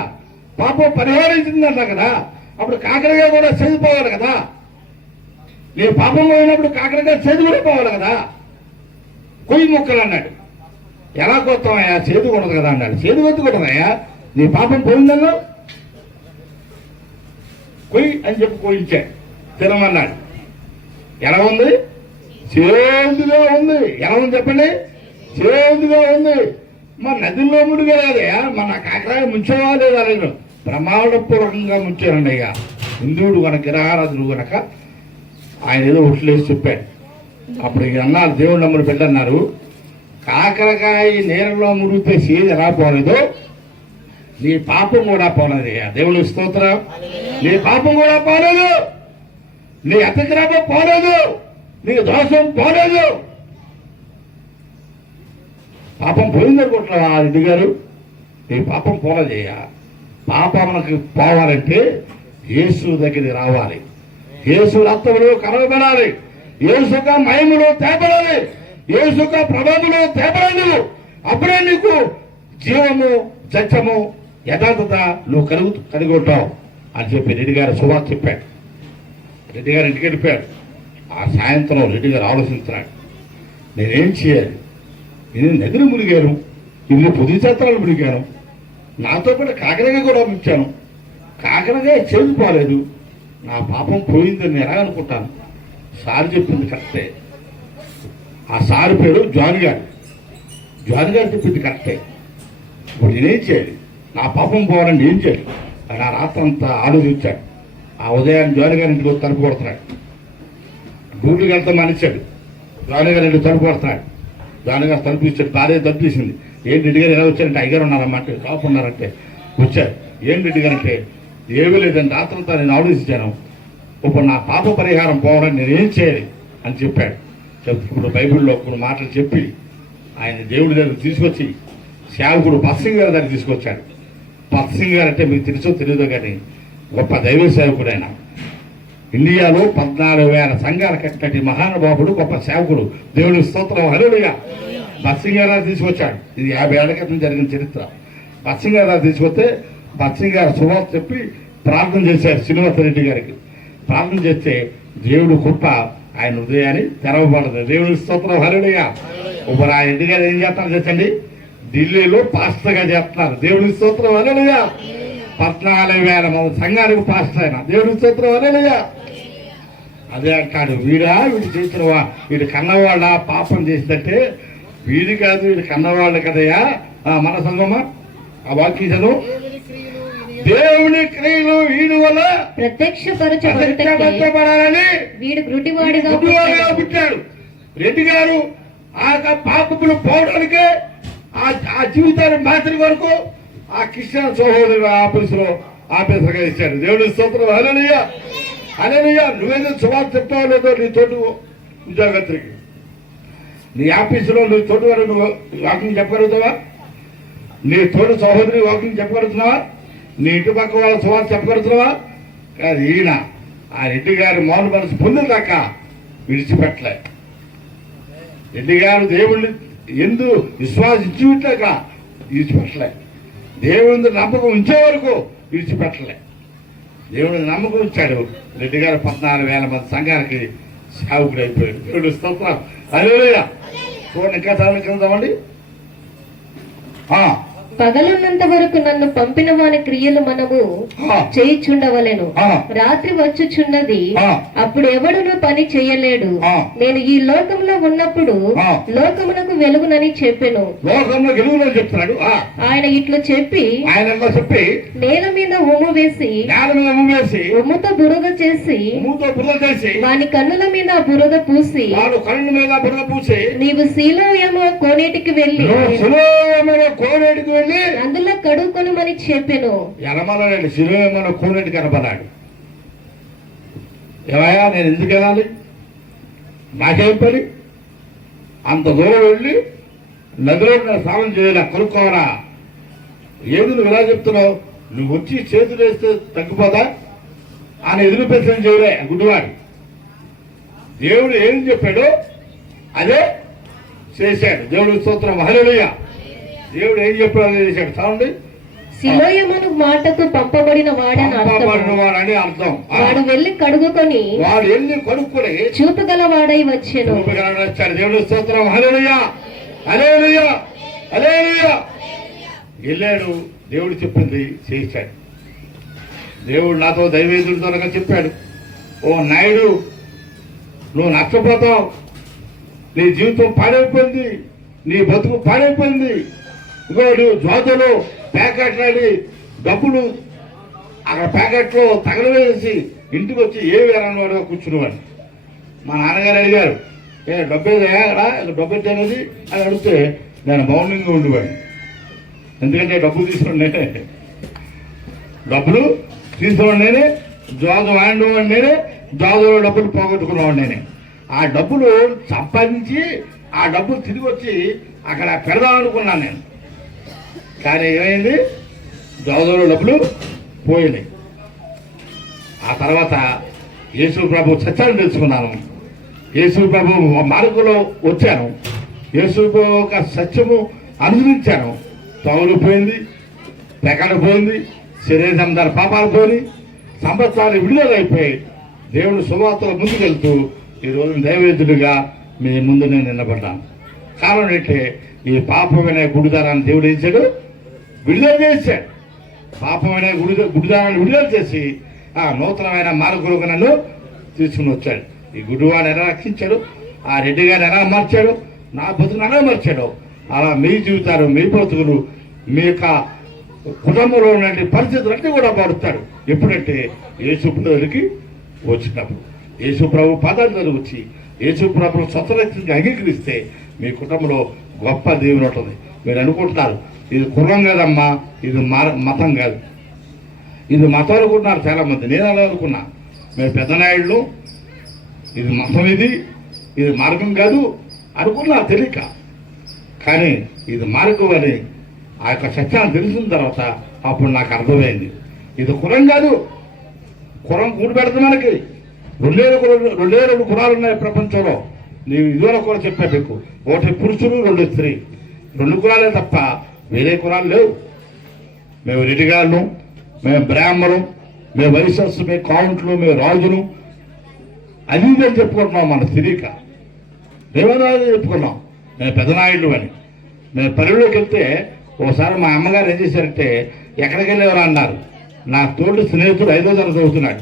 పాపం పరిహారించిందన్నా కదా, అప్పుడు కాకరకాయ కూడా చేదిపోవాలి కదా. నేను పాపం పోయినప్పుడు కాకరకాయ చేదు కూడా పోవాలి కదా. కొయ్యి మొక్కలు అన్నాడు. ఎలా కొత్తామయ్యా? చేదు ఉండదు కదా అన్నాడు. చేదు ఎత్తుకుంటుందయ్యా, నీ పాపం పోయిందన్నా కొయ్యి అని చెప్పి కోయించాడు. తినమన్నాడు. ఎలా ఉంది? చేదుగా ఉంది. ఎలా ఉంది చెప్పండి? చేదుగా ఉంది. మా నదిలో ముడిగా లేదయ్యా, మన కాకరాయ ముంచేవా లేదా? నేను ప్రమాణపూర్వకంగా ముంచానండి అయ్యా. హిందువుడు కనుక గిరహారాజుడు కనుక ఆయన ఏదో ఉట్లేసి చెప్పాడు. అప్పుడు అన్నారు దేవుడు నమ్మని పెట్టన్నారు, కాకరకాయ నీళ్ళలో మురిగితే చేదు ఎలా పోలేదో నీ పాపం కూడా పోలేదు. దేవుడు స్తోత్రం. నీ పాపం కూడా పోలేదు, నీ అతిక్రమం పోలేదు, నీ దోషం పోలేదు. పాపం పోయిందనుకుంటున్నావా రెడ్డి గారు? నీ పాపం పోలేదయ్యా. పాపమునకు పోవాలంటే యేసు దగ్గరికి రావాలి. యేసు రక్తములో కలవబడాలి, యేసుక మహిమలో తేపడాలి, యేసుక ప్రభావంలో తేపడాలి. అప్పుడే నీకు జీవము సత్యము యథార్థత నువ్వు కలిగి ఉంటావు అని చెప్పి రెడ్డి గారు సువార్త చెప్పాడు. రెడ్డి గారు ఇంటికి వెళ్ళిపోయాడు. ఆ సాయంత్రం రెడ్డి గారు ఆలోచించినాడు, నేనేం చేయాలి? నేను నదిని మునిగాను, ఇన్ని పొది చేత్రాలు మునిగాను, నాతో పాటు కాకరకాయ కూడా ఉంచాను, కాకరకాయ చేదుకోలేదు, నా పాపం పోయిందని నేను ఎలా అనుకుంటాను? సార్ చెప్పింది కరెక్టే. ఆ సార్ పేరు జాన్ గారు. జాన్ గారు చెప్పింది కరెక్టే. ఇప్పుడు నేనేం చేయాలి? నా పాపం పోవాలని ఏం చేయాలి అని ఆ రాత్రంతా ఆలోచించాడు. ఆ ఉదయాన్ని జాన్ గారి ఇంటికి తలుపు కొడుతున్నాడు. డ్యూటీకి వెళ్తా మనిచ్చాడు. జాన్ గారి ఇంటికి తలుపు కొడుతున్నాడు. జాన్ గారు తలుపు ఇచ్చాడు. భార్య తలుపు తీసింది. ఏంటి రెడ్డి గారు ఎలా వచ్చారంటే అయ్యగారు ఉన్నారన్నమాట, షాప్ ఉన్నారంటే వచ్చారు. ఏం రెడ్డి గారు అంటే ఏమీ లేదండి, రాత్రంతా నేను ఆలోచించాను, ఇప్పుడు నా పాప పరిహారం పోవడానికి నేనేం చేయాలి అని చెప్పాడు. ఇప్పుడు బైబిల్లో కొన్ని మాటలు చెప్పి ఆయన దేవుడి దగ్గర తీసుకొచ్చి సేవకుడు పత్సింగ్ గారి దగ్గర తీసుకొచ్చాడు. పత్సింగ్ గారు అంటే మీకు తెలుసో తెలియదో కానీ గొప్ప దైవ సేవకుడు ఆయన. ఇండియాలో 14,000 సంఘాల కట్టినట్టు మహానుభావుడు, గొప్ప సేవకుడు. దేవుడి స్తోత్రం హల్లెలూయా. పత్సింగ్ గారు తీసుకొచ్చాడు. ఇది 50 ఏళ్ల క్రితం జరిగిన చరిత్ర. పత్సింగ్ గారు తీసుకొస్తే పత్సింగ్ గారు సువార్త చెప్పి ప్రార్థన చేశారు శ్రీనివాసరెడ్డి గారికి. ప్రార్థన చేస్తే దేవుడు కృప ఆయన హృదయాన్ని తెరవబడదు. దేవుడి స్తోత్రం హల్లెలూయా. ఇప్పుడు ఆ రెడ్డి గారు ఏం చేస్తున్నారు చెప్పండి? ఢిల్లీలో పాస్టర్గా చేస్తున్నారు. దేవుడి స్తోత్రం హల్లెలూయా. 14,000 మంది సంఘానికి పాస్టర్ ఆయన. దేవుడి స్తోత్రం హల్లెలూయా. అదే అంటాడు, వీడు చేసిన వీడు కన్నవాళ్ళ పాపం చేసిందంటే వీడి కాదు, వీడు కన్నవాళ్ళు కదయ్యా. మన సంగమా ఆ వాక్యను దేవుని క్రియలు వీడి వల్ల ప్రత్యక్షపరచబడాలని వీడు గుడ్డివాడిగా పుట్టాడు. రెడ్డి గారు ఆ పాపములు పోవడానికే ఆ జీవితాన్ని మార్చిన వరకు ఆ క్రిస్టియన్ సహోదరు ఆఫీసర్గా ఇచ్చాడు. దేవుడి స్తోత్రం హల్లెలూయా హల్లెలూయా. నువ్వేదో సువార్త చెప్తావో లేదో నీ తోటి ఉద్యోగస్తుడికి, నీ ఆఫీసులో నీ తోటి వారు నువ్వు వాకింగ్ చెప్పగలుగుతావా? నీ తోటి సహోదరి వాకింగ్ చెప్పగలుగుతున్నావా? నీ ఇంటి పక్క వాళ్ళ సువార్త చెప్పగలుగుతున్నావా? కాదు, ఈయన ఆ రెడ్డి గారి మౌన మనసు పొందేదాకా విడిచిపెట్టలే. రెడ్డి గారు దేవుణ్ణి ఎందు విశ్వాసించుట విడిచిపెట్టలే. దేవుని నమ్మకం ఉంచే వరకు విడిచిపెట్టలే. దేవుని నమ్మకం ఉంచాడు. రెడ్డి గారు 14,000 మంది సంఘానికి సేవకుడు అయిపోయాడు. దేవుడు స్తోత్రం హల్లెలూయా. చూడండి, ఇంకా సార్లు కిందమండి. పగలున్నంత వరకు నన్ను పంపిన వాని క్రియలు మనము చేయిచుండవలెను. రాత్రి వచ్చుచున్నది, అప్పుడు ఎవడును పని చెయ్యలేడు. నేను ఈ లోకంలో ఉన్నప్పుడు లోకమునకు వెలుగునని చెప్పెను. లోకంలో వెలుగునని చెప్తున్నాడు ఆయన. ఇట్లా చెప్పి నేల మీద ఉమ్ము వేసి ఉమ్ముతో బురద చేసి వాని కన్నుల మీద బురద పూసి నీవు శిలోయము కోనేటికి వెళ్ళి అందులో కడుక్కొనమని చెప్పాను. ఎలమలండి శిలోయమున కోనేటి కనపడాడు. ఏమయ్యా, నేను ఎందుకు వెళ్ళాలి? నాకేం పని? అంత దూరం వెళ్ళి నదిలో స్నానం చేయాలి, కనుక్కోవరా? ఏది నువ్వు ఎలా చెప్తున్నావు? నువ్వు వచ్చి చేతులు వేస్తే తగ్గిపోదా అని ఎదురు ప్రశ్న చేయలే గుడ్డివాడు. దేవుడు ఏం చెప్పాడో అదే చేశాడు. దేవుడు స్తోత్రం హల్లెలూయా. దేవుడు ఏం చెప్పాడో చేశాడు. చూడండి, శిలోయమను మాటకు పంపబడిన వాడని అర్థం. వాడు వెళ్ళి కడుక్కొని చూపగల వాడై వచ్చాను. దేవుడు స్తోత్రం హల్లెలూయా హల్లెలూయా హల్లెలూయా. వెళ్ళాడు, దేవుడు చెప్పింది చేశాడు. దేవుడు నాతో దైవేదుడితో చెప్పాడు, ఓ నాయుడు, నువ్వు నష్టపోతావు, నీ జీవితం పాడైపోయింది, నీ బతుకు పాడైపోయింది. ఇంకో నువ్వు జ్యోతులు ప్యాకెట్లాడి డబ్బులు అక్కడ ప్యాకెట్లో తగలవేసి ఇంటికి వచ్చి ఏ వేరన్నవాడుగా కూర్చునేవాడు. మా నాన్నగారు అడిగారు, డబ్బు ఏదయా అక్కడ డబ్బు అనేది అని అడిగితే నేను మౌనంగా ఉండేవాడిని. ఎందుకంటే డబ్బులు తీసుకోండి నేనే, డబ్బులు తీసుకోండి నేనే, జాదు వాడినవాడు నేనే, జాదులో డబ్బులు పోగొట్టుకున్నవాడు నేనే. ఆ డబ్బులు సంపాదించి ఆ డబ్బులు తిరిగి వచ్చి అక్కడ పెడదాం అనుకున్నాను నేను. కానీ ఏమైంది? జాదులో డబ్బులు పోయినాయి. ఆ తర్వాత యేసు ప్రభు సత్యాన్ని తెలుసుకున్నాను. యేసు ప్రభు మార్గంలో వచ్చాను. యేసు ప్రభు ఒక సత్యము అనుసరించాను. తౌలు పోయింది, పెకడ పోయింది, శరీరం దాని పాపాలు పోయి సంవత్సరాలు విడుదలైపోయి దేవుడు సువార్తలో ముందుకెళ్తూ ఈరోజు దైవేద్యుడిగా మీ ముందు నేను నిలబడ్డాను. కారణం ఏంటంటే ఈ పాపమైన గుడిదారాన్ని దేవుడు ఇచ్చాడు, విడుదల చేశాడు. పాపమైన గుడిదారాన్ని విడుదల చేసి ఆ నూతనమైన మార్గులకు నన్ను తీసుకుని వచ్చాడు. ఈ గుడివాడిని ఎలా రక్షించాడు, ఆ రెడ్డి గారిని ఎలా మార్చాడు, నా బతుకును ఎలా మార్చాడు, అలా మీ జీవితాలు, మీ బ్రతుకులు, మీ యొక్క కుటుంబంలో ఉన్న పరిస్థితులన్నీ కూడా మారుతాడు. ఎప్పుడంటే యేసు ప్రభువుకి వచ్చినప్పుడు, యేసు ప్రభు పాదాలు వచ్చి యేసు ప్రభు స్వతంత్రంగా అంగీకరిస్తే మీ కుటుంబంలో గొప్ప దేవుని ఉంటుంది. మీరు అనుకుంటున్నారు ఇది కుర్రం కాదమ్మా, ఇది మతం కాదు. ఇది మతం అనుకుంటున్నారు చాలామంది. నేను అలా అనుకున్నా. మేము పెద్దనాయుళ్ళు, ఇది మతం, ఇది మార్గం కాదు అనుకున్నా తెలియక. కానీ ఇది మార్గం అని ఆ యొక్క సత్యాన్ని తెలిసిన తర్వాత అప్పుడు నాకు అర్థమైంది. ఇది కులం కాదు, కులం కూడి పెడతాం. మనకి రెండే కులాలు ఉన్నాయి ప్రపంచంలో. నీవు ఇదివరకు కూడా చెప్పా మీకు, ఒకటి పురుషులు, 2 స్త్రీ, 2 కులాలే తప్ప వేరే కులాలు లేవు. మేము రెడ్డిగాళ్ళు, మేము బ్రాహ్మణులు, మేము వైశ్యస్సు, మేము కౌంట్లు, మేము రాజులు అది అని చెప్పుకుంటున్నాం. మన తెలియక దేవరాజు చెప్పుకున్నాం మేము పెద్దనాయుళ్ళు అని. మేము పల్లెలోకి వెళ్తే ఒకసారి మా అమ్మగారు ఏం చేశారంటే, ఎక్కడికి వెళ్ళేవారు అన్నారు. నా తోటి స్నేహితుడు 5వ తరగతి చదువుతున్నాడు.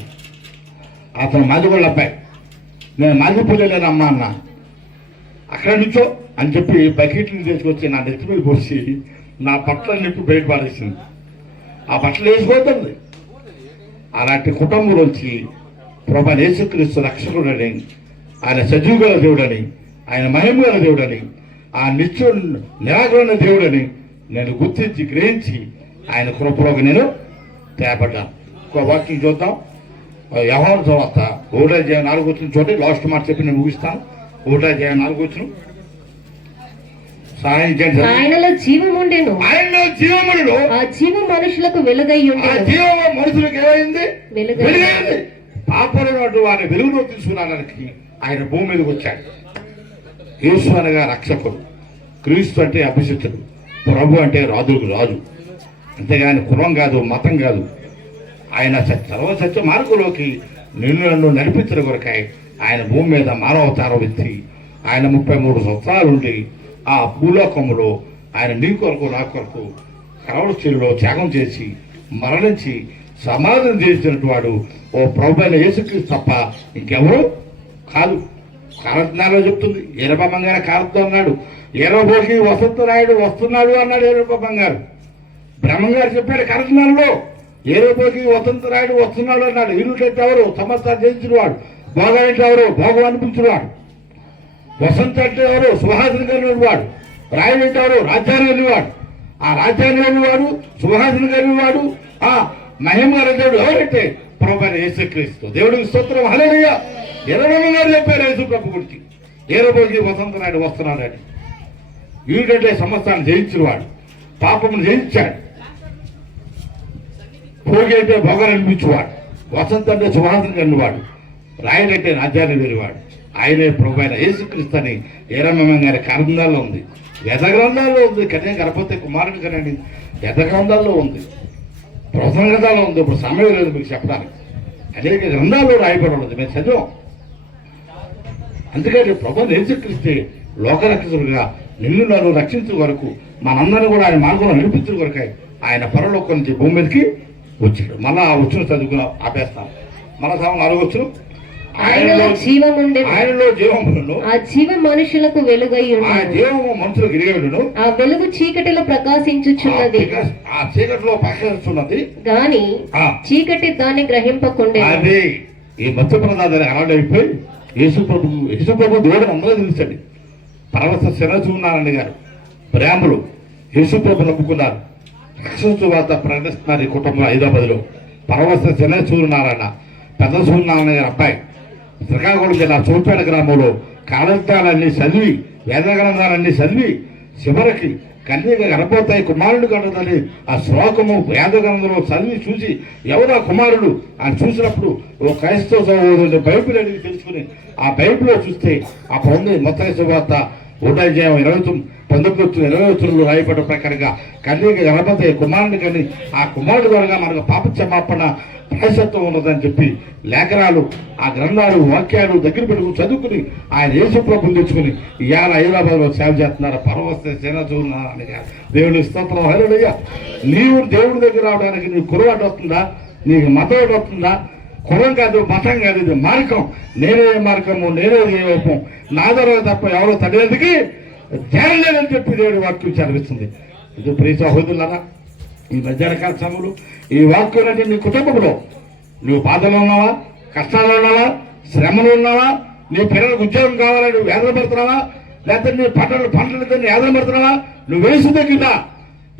అతను మాదిగోళ్ళ అబ్బాయి. నేను మాదిపోలేనమ్మా అన్న. అక్కడ నుంచో అని చెప్పి బకెట్ని తీసుకొచ్చి నా నెత్తి మీద పోసి నా బట్టలు నింపి బయట పారేసింది. ఆ బట్టలు వేసిపోతుంది. అలాంటి కుటుంబంలోంచి ప్రభు యేసుక్రీస్తు రక్షకుడని, ఆయన సజీవుగల దేవుడని, ఆయన మహిమగల దేవుడని, ఆ నిత్య నిరాకరణ దేవుడని నేను గుర్తించి గ్రహించి ఆయన కృపలోకి నేను తేపడ్డాను. ఒక వాక్యం చూద్దాం. యోహాను సువార్త 1:4 చోట లాస్ట్ మాట చెప్పి నేను ముగిస్తాను. 1:4 సహాయం చేయండి. ఆయనలో జీవముండెను, ఆయనలో జీవముండెను, ఆ జీవం మనుషులకు వెలుగై ఆ ఉండెను. జీవం మనుషులకు ఏమైంది? వెలుగై వెలుగైంది. పాపలైనటువంటి వారి వెలుగులో తీసుకురావడానికి ఆయన భూమి మీదకి వచ్చాడు. యేసు అనగా రక్షకుడు, క్రీస్తు అంటే అభిషిక్తుడు, ప్రభు అంటే రాజుకు రాజు. అంతేగాని కులం కాదు, మతం కాదు. ఆయన సర్వసత్య మార్గంలోకి నన్ను నడిపించిన కొరకాయ ఆయన భూమి మీద మానవతారం ఎత్తి ఆయన 33 సంవత్సరాలు ఉండి ఆ భూలోకములో ఆయన నీ కొరకు నా కొరకు కరవలశిలో త్యాగం చేసి మరణించి సమాధం చేసినటువంటి వాడు ఓ ప్రభు అయిన యేసుక్రీస్తు తప్ప ఇంకెవరు కాదు. కారజ్ఞానంలో చెప్తుంది. ఈరబాబం గారు కారతో అన్నాడు. ఏరోబోకి వసంతరాయుడు వస్తున్నాడు అన్నాడు ఏరోబాబం గారు. బ్రహ్మం గారు చెప్పాడు కారజ్ఞానంలో ఏరోబోకి వసంతరాయుడు వస్తున్నాడు అన్నాడు. ఈరుడంటే ఎవరు? సమస్తాలు జయించిన వాడు. భోగం అంటే ఎవరు? భోగం అనిపించిన వాడు. వసంత అంటే ఎవరు? సుహాసన కలిగిన వాడు. రాయుడు అంటే ఎవరు? రాజ్యాన్ని వెళ్ళివాడు. ఆ రాజ్యాన్ని వెళ్ళివాడు, సుహాసన కలిగిన వాడు, ఆ మహిమ దేవుడు ఎవరంటే ప్రభు అయిన యేసుక్రీస్తు. దేవుడికి స్తోత్రం. హల్లెలూయా. ఎర్రబాబు గారు చెప్పారు యేసు ప్రభు గురించి. ఏరోబోకి వసంతరాయుడు వస్తున్నాడని. వీడంటే సమస్తాన్ని జయించిన వాడు, పాపమును జయించాడు. భోగి అంటే భోగాన్ని అనిపించేవాడు, వసంత అంటే సువాసన కలిగినవాడు, రాయుడంటే రాజ్యాన్ని వెళ్ళివాడు. ఆయనే ప్రభు అయిన యేసుక్రీస్తు అని ఏరమ్మ గారి గ్రంథాల్లో ఉంది, వేద గ్రంథాల్లో ఉంది. కన్య గర్భవతి కుమారుడు కనండి వేద గ్రంథాల్లో ఉంది, ప్రసంగ గ్రంథాల్లో ఉంది. ఇప్పుడు సమయం లేదు మీకు చెప్పడానికి. అనేక గ్రంథాల్లో రాయబడి ఉన్నది, మేము చదివాం. అందుకని ప్రభు యేసుక్రీస్తే లోకరక్షకుడిగా నిన్ను నన్ను రక్షించే వరకు మనందరినీ కూడా ఆయన మార్గంలో నడిపించిన వరకు ఆయన పరలోకం నుంచి భూమి మీదకి వచ్చాడు. మళ్ళా ఆ వచ్చిన చదువుకుని ఆపేస్తాను. మన 4 వచ్చును. ఆయనలో జీవముండెను, ఆయనలో జీవమును, ఆ జీవం మనుషులకు వెలుగై ఆ ఉండెను. జీవము మనుషులకు ఇరిగేయుడును, ఆ వెలుగు చీకటిలో ప్రకాశించుచున్నది, ఆ చీకటిలో ప్రకాశిస్తున్నది గాని ఆ చీకటి దాన్ని గ్రహింపకుండెను. అదే ఈ మత్స్యప్రదాన్ని అలాడైపోయి యేసుప్రభు దేవుడు అందరూ తెలుసండి. పరవశ శనచూనారాయణ గారు బ్రాహ్మలు యేసుప్రభు నమ్ముకున్నారు. రక్షణ వార్త ప్రకటిస్తున్నారు ఈ కుటుంబం హైదరాబాద్లో. పరవశ శనచూనారాయణ పెద్ద సూర్యనారాయణ గారి అబ్బాయి శ్రీకాకుళం జిల్లా చోపేట గ్రామంలో కాలజ్ఞానాన్ని చదివి వేద గ్రంథాలన్నీ చదివి చివరికి కన్యక గర్భవతి కుమారుడు కన్నదని ఆ శ్లోకము వేద గ్రంథంలో చదివి చూసి ఎవరు ఆ కుమారుడు అని చూసినప్పుడు ఓ క్రైస్తవ సహోదరుడు బైబిల్ అనేది తెలుసుకుని ఆ బైబిల్లో చూస్తే ఆ పొంది మొత్తం శుభార్త 19 రాయబడ్డ ప్రకారంగా కన్యక గర్భవతి కుమారుని కానీ ఆ కుమారుడు ద్వారా మనకు పాప క్షమాపణ ప్రాయశ్చిత్తం ఉన్నదని చెప్పి లేఖనాలు ఆ గ్రంథాలు వాక్యాలు దగ్గర పెట్టుకుని చదువుకుని ఆయన యేసుప్రభుని తెచ్చుకుని ఇవాళ హైదరాబాద్లో సేవ చేస్తున్నారు. పరవస్తే సేనాచూనారాయణ గారు. దేవుడి స్తోత్రం. హల్లెలూయా. నీవు దేవుడి దగ్గర రావడానికి నీకు కురవాటు వస్తుందా? నీకు మతం వస్తుందా? కులం కాదు, మతం కాదు, ఇది మార్గం. నేనే మార్గము, నేనే దీపం, నా ద్వారా తప్ప ఎవరో తల్లిదండ్రికి చేరలేదని చెప్పి దేవుడి వాక్యం చదివిస్తుంది. ఇది ప్రియ సహోదరులారా, ఈ మధ్యాహ్నకాల సమయంలో ఈ వాక్యం అంటే నీ కుటుంబంలో నువ్వు బాధలో ఉన్నావా, కష్టాలు ఉన్నావా, శ్రమలు ఉన్నావా, నీ పిల్లలకు ఉద్యోగం కావాలని నువ్వు వేదన పడుతున్నావా, లేకపోతే నీ పంటలు వేదన పడుతున్నావా, నువ్వు యేసు దగ్గర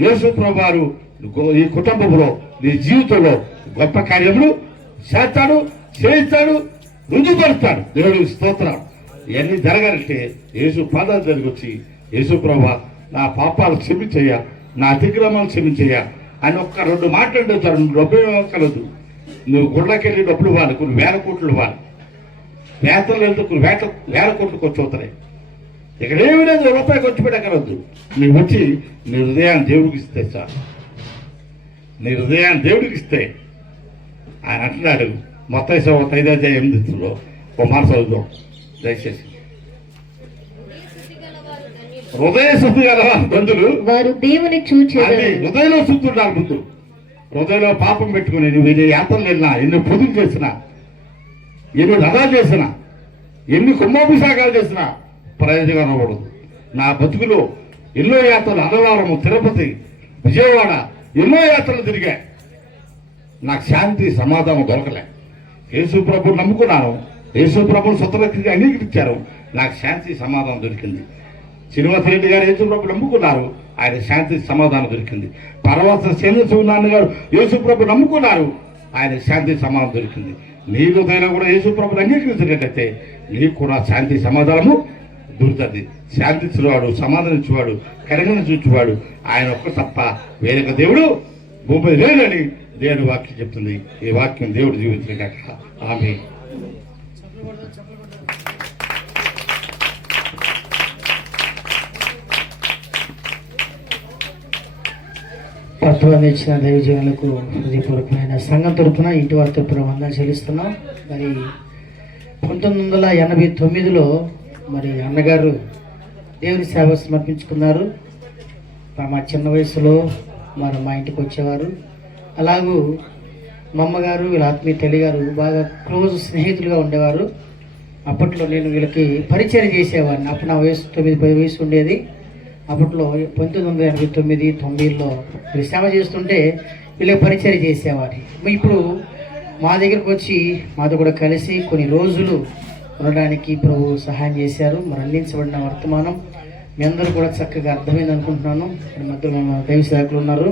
యేసు ప్రభు వారు ఈ కుటుంబంలో నీ జీవితంలో గొప్ప కార్యములు చేస్తాడు, చేయిస్తాడు, రుజుపరుస్తాడు. దేవుడికి స్తోత్రం. ఇవన్నీ జరగాలంటే యేసు పాదాలు దగ్గరికి వచ్చి యేసు ప్రభు నా పాపాలు క్షమించయ్యా, నా అతిక్రమాలు క్షమించయ్యా అని 1-2 మాట్లాడితే చాలు. నువ్వు డబ్బు ఇవ్వక్కర్లేదు. నువ్వు గుళ్ళకెళ్ళి డబ్బులు ఇవ్వాలి, కొన్ని 1000 కోట్లు ఇవ్వాలి. వేతలు వెళ్తే కొన్ని 1000 కోట్లు ఖర్చు అవుతున్నాయి. ఇక్కడ ఏమి లేదు, రూపాయి ఖర్చు పెట్టక్కర్వద్దు. నువ్వు వచ్చి నీ హృదయాన్ని దేవుడికి ఇస్తే చాలు. నీ హృదయాన్ని దేవుడికి ఇస్తే ఆయన అంటున్నాడు మొత్తం 5:8 ఓ మాట చదువుదాం దయచేసి. హృదయ శుద్ధి గల బంధులు వారు దేవుని చూచెదరు. హృదయంలో శుద్ధి ఉండాలి. ముందు హృదయంలో పాపం పెట్టుకుని నువ్వు ఎన్ని యాత్రలు వెళ్ళినా, ఎన్ని పూజలు చేసినా, ఎన్ని రథాలు చేసినా, ఎన్ని కుంభాభిషేకాలు చేసినా ప్రయోజనం అవ్వకూడదు. నా బతుకులో ఎన్నో యాత్రలు, అన్నవరము, తిరుపతి, విజయవాడ ఎన్నో యాత్రలు తిరిగాయి. నాకు శాంతి సమాధానం దొరకలే. యేసు ప్రభువు నమ్ముకున్నాను, యేసు ప్రభువును స్వతంత్రంగా అంగీకరించారు, నాకు శాంతి సమాధానం దొరికింది. శ్రీనివాస రెడ్డి గారు యేసు ప్రభు నమ్ముకున్నారు, ఆయన శాంతి సమాధానం దొరికింది. పర్వత శ్రీనివాస గారు యేసు ప్రభు నమ్ముకున్నారు, ఆయన శాంతి సమాధానం దొరికింది. నీ హృదయంలో కూడా యేసు ప్రభుని అంగీకరించినట్లయితే నీకు కూడా శాంతి సమాధానము దొరుకుతుంది. శాంతించేవాడు, సమాధానించేవాడు, కరగను చూచేవాడు ఆయన ఒక్క తప్ప వేరొక దేవుడు భూమి లేదని దేవుడి వాక్యం చెప్తుంది. ఈ వాక్యం దేవుడు జీవించగాక. ఆమేన్. తత్వాన్ని ఇచ్చిన దైవజనులకు హృదయపూర్వకమైన సంఘం తరపున, ఇంటి వారి తరపున వందన చెల్లిస్తున్నాం. మరి 1989లో మరి అన్నగారు దేవుని సేవ సమర్పించుకున్నారు. మా చిన్న వయసులో మరి మా ఇంటికి వచ్చేవారు. అలాగూ మా అమ్మగారు, వీళ్ళ ఆత్మీయ తల్లి గారు బాగా క్లోజ్ స్నేహితులుగా ఉండేవారు. అప్పట్లో నేను వీళ్ళకి పరిచయం చేసేవాడిని. అప్పుడు నా వయసు 9-10 వయసు ఉండేది. అప్పట్లో 1989, 90లో వీళ్ళు సేవ చేస్తుంటే వీళ్ళకి పరిచయం చేసేవాడిని. ఇప్పుడు మా దగ్గరకు వచ్చి మాతో కూడా కలిసి కొన్ని రోజులు ఉండడానికి ప్రభు సహాయం చేశారు. మరి అందించబడిన వర్తమానం మీ అందరూ కూడా చక్కగా అర్థమైంది అనుకుంటున్నాను. మధ్యలో మన దైవ సేవకులు ఉన్నారు,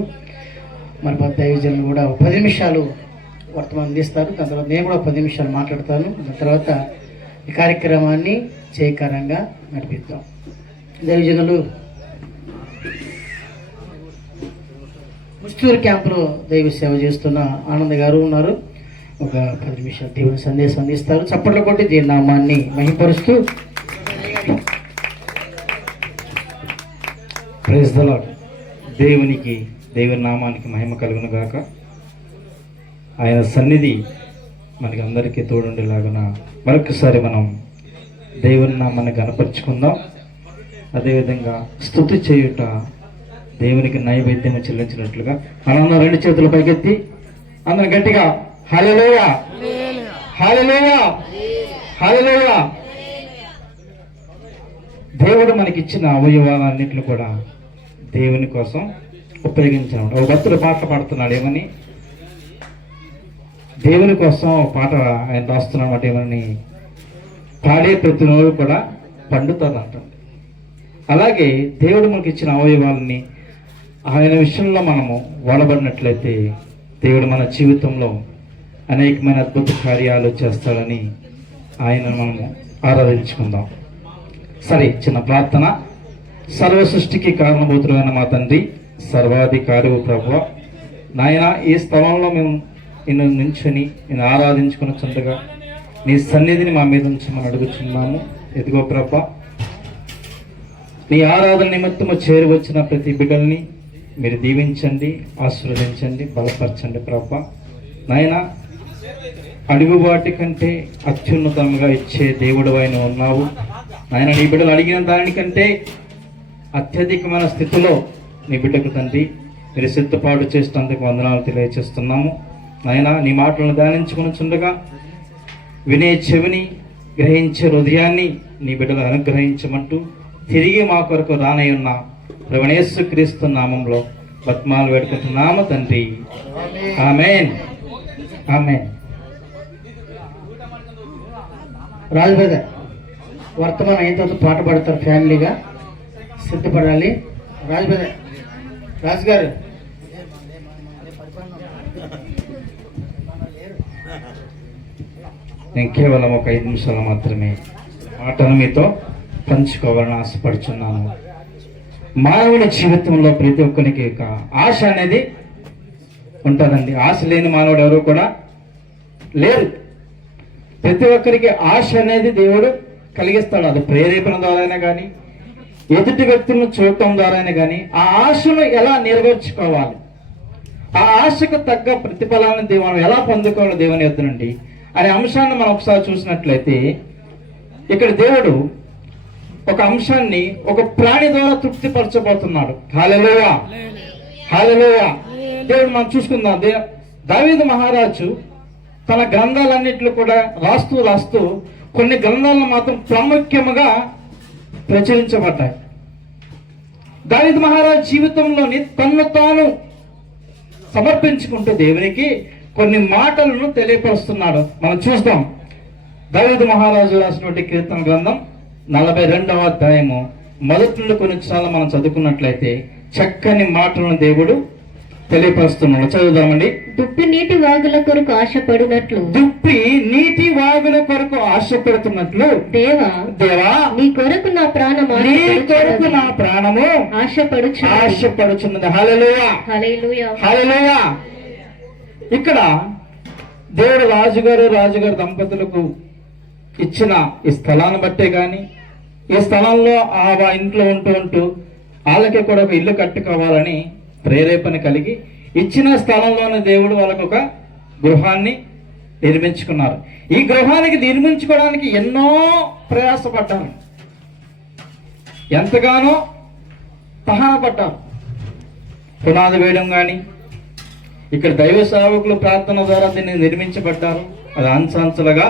మరి దైవజనులు కూడా 10 నిమిషాలు వర్తమానం అందిస్తారు. దాని తర్వాత నేను కూడా 10 నిమిషాలు మాట్లాడతాను. దాని తర్వాత ఈ కార్యక్రమాన్ని జయకరంగా నడిపిద్దాం. దైవజనులు ముస్తూరు క్యాంపులో దైవ సేవ చేస్తున్న ఆనంద్ గారు ఉన్నారు. ఒక 10 నిమిషాలు దేవుని సందేశం అందిస్తారు. చప్పట్లు కొట్టి దీని నామాన్ని మహిమపరుస్తూ. Praise the lord. దేవుని నామానికి మహిమ కలుగును గాక. ఆయన సన్నిధి మనకి అందరికీ తోడుండేలాగున మరొకసారి మనం దేవుని నామాన్ని గణపరుచుకుందాం. అదేవిధంగా స్తుతి చేయుట దేవునికి నైవేద్యం చెల్లించినట్లుగా మనం 2 చేతులు పైకెత్తి అందరం గట్టిగా హల్లెలూయా, హల్లెలూయా, హల్లెలూయా. దేవుడు మనకిచ్చిన అవయవాలన్నింటిని కూడా దేవుని కోసం ఉపయోగించాడు. ఒక భక్తుడు పాట పాడుతున్నాడు. ఏమని? దేవుని కోసం పాట ఆయన రాస్తున్నాడు. ఏమని? పాడే ప్రతి నోరు కూడా పండుతుంది అంటుంది. అలాగే దేవుడు మనకి ఇచ్చిన అవయవాలని ఆయన విషయంలో మనము వాడబడినట్లయితే దేవుడు మన జీవితంలో అనేకమైన అద్భుత కార్యాలు చేస్తాడని ఆయన మనము ఆరాధించుకుందాం. సరే, చిన్న ప్రార్థన. సర్వ సృష్టికి కారణభూతుడైన మా తండ్రి, సర్వాధికారి ప్రభువా, నాయన ఈ స్థలంలో మేము నిన్ను నించుని నిన్ను ఆరాధించుకుని చుండగా నీ సన్నిధిని మా మీద ఉంచమని అడుగుచున్నాము. ఎదిగో ప్రభా, నీ ఆరాధన నిమిత్తము చేరి వచ్చిన ప్రతి బిడ్డల్ని మీరు దీవించండి, ఆశీర్వదించండి, బలపరచండి ప్రభా. నాయన అడుగు వాటి కంటే అత్యున్నతంగా ఇచ్చే దేవుడు అయిన ఉన్నావు నాయన. నీ బిడ్డలు అడిగిన దానికంటే అత్యధికమైన స్థితిలో నీ బిడ్డకు తండ్రి మీరు సిద్ధపాటు చేసినందుకు వందనాలు తెలియజేస్తున్నాము. నాయన నీ మాటలను ధ్యానించుకుని చుండగా వినే చెవిని, గ్రహించే హృదయాన్ని నీ బిడ్డలు అనుగ్రహించమంటూ తిరిగి మా కొరకు రానయ్యున్న ప్రభువైన యేసుక్రీస్తు నామంలో బతిమాలు వేడుకుంటున్నాము తండ్రి. ఆమేన్, ఆమేన్. రాజు వర్తమానం అయిన తర్వాత పాట పాడతారు. ఫ్యామిలీగా సిద్ధపడాలి. రాజు గారు నేను కేవలం ఒక 5 నిమిషాలు మాత్రమే మాటను మీతో పంచుకోవాలని ఆశపడుచున్నాను. మానవుని జీవితంలో ప్రతి ఒక్కరికి ఒక ఆశ అనేది ఉంటుందండి. ఆశ లేని మానవుడు ఎవరు కూడా లేరు. ప్రతి ఒక్కరికి ఆశ అనేది దేవుడు కలిగిస్తాడు. అది ప్రేరేపణ ద్వారా కానీ, ఎదుటి వ్యక్తులను చూడటం ద్వారా కానీ ఆ ఆశను ఎలా నెరవేర్చుకోవాలి, ఆ ఆశకు తగ్గ ప్రతిఫలాన్ని దేవుడు ఎలా పొందుకోవాలి దేవుని యొద్ద నుండి అనే అంశాన్ని మనం ఒకసారి చూసినట్లయితే, ఇక్కడ దేవుడు ఒక అంశాన్ని ఒక ప్రాణి ద్వారా తృప్తిపరచబోతున్నాడు. హల్లెలూయా, హల్లెలూయా. దేవుడు మనం చూసుకుందాం. దావీదు మహారాజు తన గ్రంథాలన్నింటిలో కూడా రాస్తూ కొన్ని గ్రంథాలను మాత్రం ప్రాముఖ్యముగా ప్రచురించబడ్డాయి. దావీదు మహారాజు జీవితంలోని తన్ను తాను సమర్పించుకుంటూ దేవునికి కొన్ని మాటలను తెలియపరుస్తున్నాడు. మనం చూస్తాం. దావీదు మహారాజు రాసినటువంటి కీర్తన గ్రంథం 42వ అధ్యాయము మొదటి నుండి కొన్ని సార్లు మనం చదువుకున్నట్లయితే చక్కని మాటలను దేవుడు తెలియపరుస్తున్నాడు. చదువుదామండి. దుప్పి నీటి వాగుల కొరకు ఆశపడినట్లు, దుప్పి నీటి వాగుల కొరకు ఆశపడుతున్నట్లు, దేవా నీ కొరకు నా ప్రాణము నీ కొరకు నా ప్రాణము ఆశపడుచున్నది. హల్లెలూయా, హల్లెలూయా, హల్లెలూయా. ఇక్కడ దేవుడు రాజుగారు దంపతులకు ఇచ్చిన ఈ స్థలాన్ని బట్టే గాని, ఈ స్థలంలో ఆ ఇంట్లో ఉంటూ వాళ్ళకి కూడా ఒక ఇల్లు కట్టుకోవాలని ప్రేరేపణ కలిగి ఇచ్చిన స్థలంలోనే దేవుడు వాళ్ళకు ఒక గృహాన్ని నిర్మించుకున్నారు. ఈ గృహానికి నిర్మించుకోవడానికి ఎన్నో ప్రయాసపడ్డారు, ఎంతగానో తహనపడ్డారు. పునాది వేయడం కానీ, ఇక్కడ దైవ సేవకులు ప్రార్థన ద్వారా దీన్ని నిర్మించబడ్డారు. అది అంచంచులుగా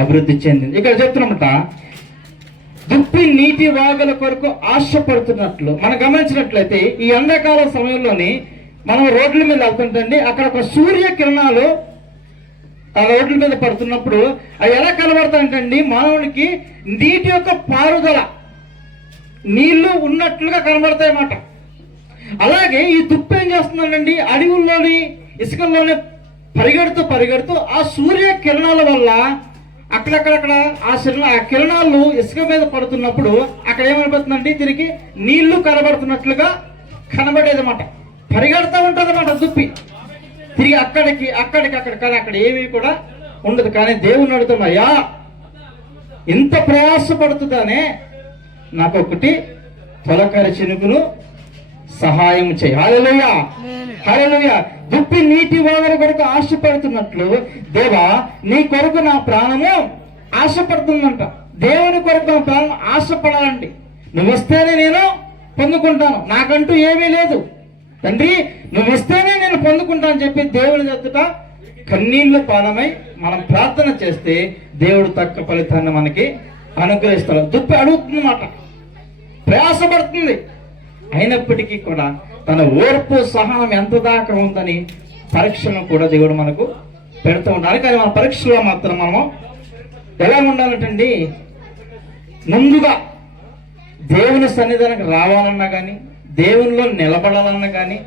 అభివృద్ధి చెందింది. ఇక్కడ చెప్తున్నమాట దుప్పి నీటి వాగుల కొరకు ఆశపడుతున్నట్లు మనం గమనించినట్లయితే ఈ ఎండాకాల సమయంలోని మనం రోడ్ల మీద వెళ్తుంటండి, అక్కడ ఒక సూర్య కిరణాలు ఆ రోడ్ల మీద పడుతున్నప్పుడు అవి ఎలా కనబడతాయంటండి, మానవునికి నీటి యొక్క పారుదల, నీళ్లు ఉన్నట్లుగా కనబడతాయి అన్నమాట. అలాగే ఈ దుప్పి ఏం చేస్తుందండి, అడవుల్లోని ఇసుకల్లోనే పరిగెడుతూ ఆ సూర్య కిరణాల వల్ల అక్కడక్కడక్కడ ఆ కిరణాలు ఇసుక మీద పడుతున్నప్పుడు అక్కడ ఏమైపోతుందండి, తిరిగి నీళ్లు కనబడుతున్నట్లుగా కనబడేది అన్నమాట. పరిగెడతా ఉంటుంది అన్నమాట దుప్పి తిరిగి అక్కడికి కానీ అక్కడ ఏమీ కూడా ఉండదు. కానీ దేవుని అడుగుతున్నాయా, ఇంత ప్రయాసపడుతుందానే నాకు ఒకటి తొలకరి చినుకును సహాయం చేయి. హల్లెలూయా, హల్లెలూయా. దుప్పి నీటి వాగుల కొరకు ఆశపడుతున్నట్లు దేవా నీ కొరకు నా ప్రాణము ఆశపడుతుందంట. దేవుని కొరకు నా ప్రాణం ఆశపడాలండి. నువ్వు ఇస్తేనే నేను పొందుకుంటాను, నాకంటూ ఏమీ లేదు తండ్రి, నువ్వు ఇస్తేనే నేను పొందుకుంటాను అని చెప్పి దేవుని ఎదుట కన్నీళ్లు పాలమై మనం ప్రార్థన చేస్తే దేవుడు తక్క ఫలితాన్ని మనకి అనుగ్రహిస్తాడు. దుప్పి అడుగుతుందన్నమాట, ప్రయాసపడుతుంది. అయినప్పటికీ కూడా తన ఓర్పు సహనం ఎంత దాకా ఉందని పరీక్షను కూడా దేవుడు మనకు పెడుతూ ఉండాలి. కానీ మన పరీక్షలో మాత్రం మనము ఎలా ఉండాలంటండి, ముందుగా దేవుని సన్నిధానికి రావాలన్నా కానీ, దేవునిలో నిలబడాలన్నా కానీ,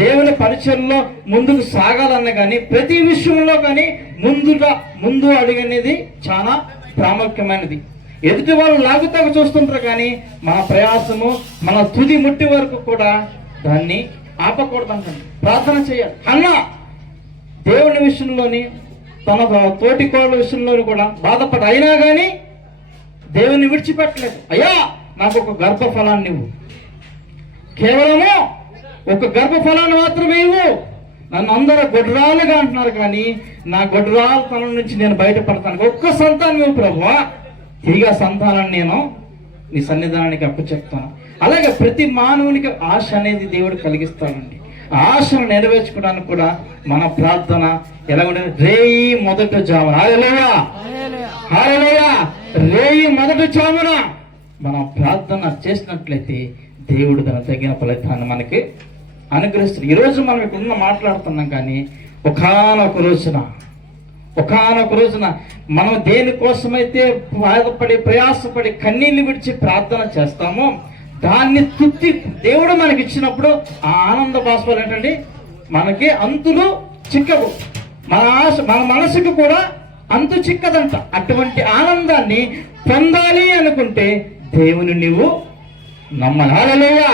దేవుని పరిచయంలో ముందుకు సాగాలన్నా కానీ, ప్రతి విషయంలో కానీ ముందు అడుగు అనేది చాలా ప్రాముఖ్యమైనది. ఎదుటి వాళ్ళు లాగుతాకు చూస్తుంటారు కానీ మన ప్రయాసము మన తుది ముట్టి వరకు కూడా దాన్ని ఆపకూడదంటండి. ప్రార్థన చేయాలి. అన్నా దేవుని విషయంలోని తన తోటి కోళ్ళ విషయంలోని కూడా బాధపడి అయినా కానీ దేవుని విడిచిపెట్టలేదు. అయ్యా నాకు ఒక గర్భఫలాన్ని ఇవ్వు, కేవలము ఒక గర్భఫలాన్ని మాత్రమే ఇవ్వు. నన్ను అందరూ గొడ్రాలుగా అంటున్నారు కానీ నా గొడ్రాల తనం నుంచి నేను బయటపడతాను. ఒక్క సంతానం ఇవ్వు ప్రభువా, తిరిగి సంతానాన్ని నేను నీ సన్నిధానానికి అప్పచెప్తాను. అలాగే ప్రతి మానవునికి ఆశ అనేది దేవుడు కలిగిస్తాడండి. ఆశను నెరవేర్చుకోవడానికి కూడా మన ప్రార్థన ఎలా ఉండేది, రేయి మొదటి జామున, హల్లెలూయా, హల్లెలూయా, రేయి మొదటి జామున మనం ప్రార్థన చేసినట్లయితే దేవుడు దాని తగిన ఫలితాన్ని మనకి అనుగ్రహిస్తాడు. ఈరోజు మనం ఇక్కడ మాట్లాడుతున్నాం కానీ ఒకానొక రోజున మనం దేనికోసమైతే బాధపడి ప్రయాసపడి కన్నీళ్లు విడిచి ప్రార్థన చేస్తామో దాన్ని తృప్తి దేవుడు మనకి ఇచ్చినప్పుడు ఆ ఆనంద బాష్పాలు ఏంటండి మనకి అంతులు చిక్కవు. మన మనసుకు కూడా అంతు చిక్కదంట. అటువంటి ఆనందాన్ని పొందాలి అనుకుంటే దేవుని నీవు నమ్మాలి. హల్లెలూయా,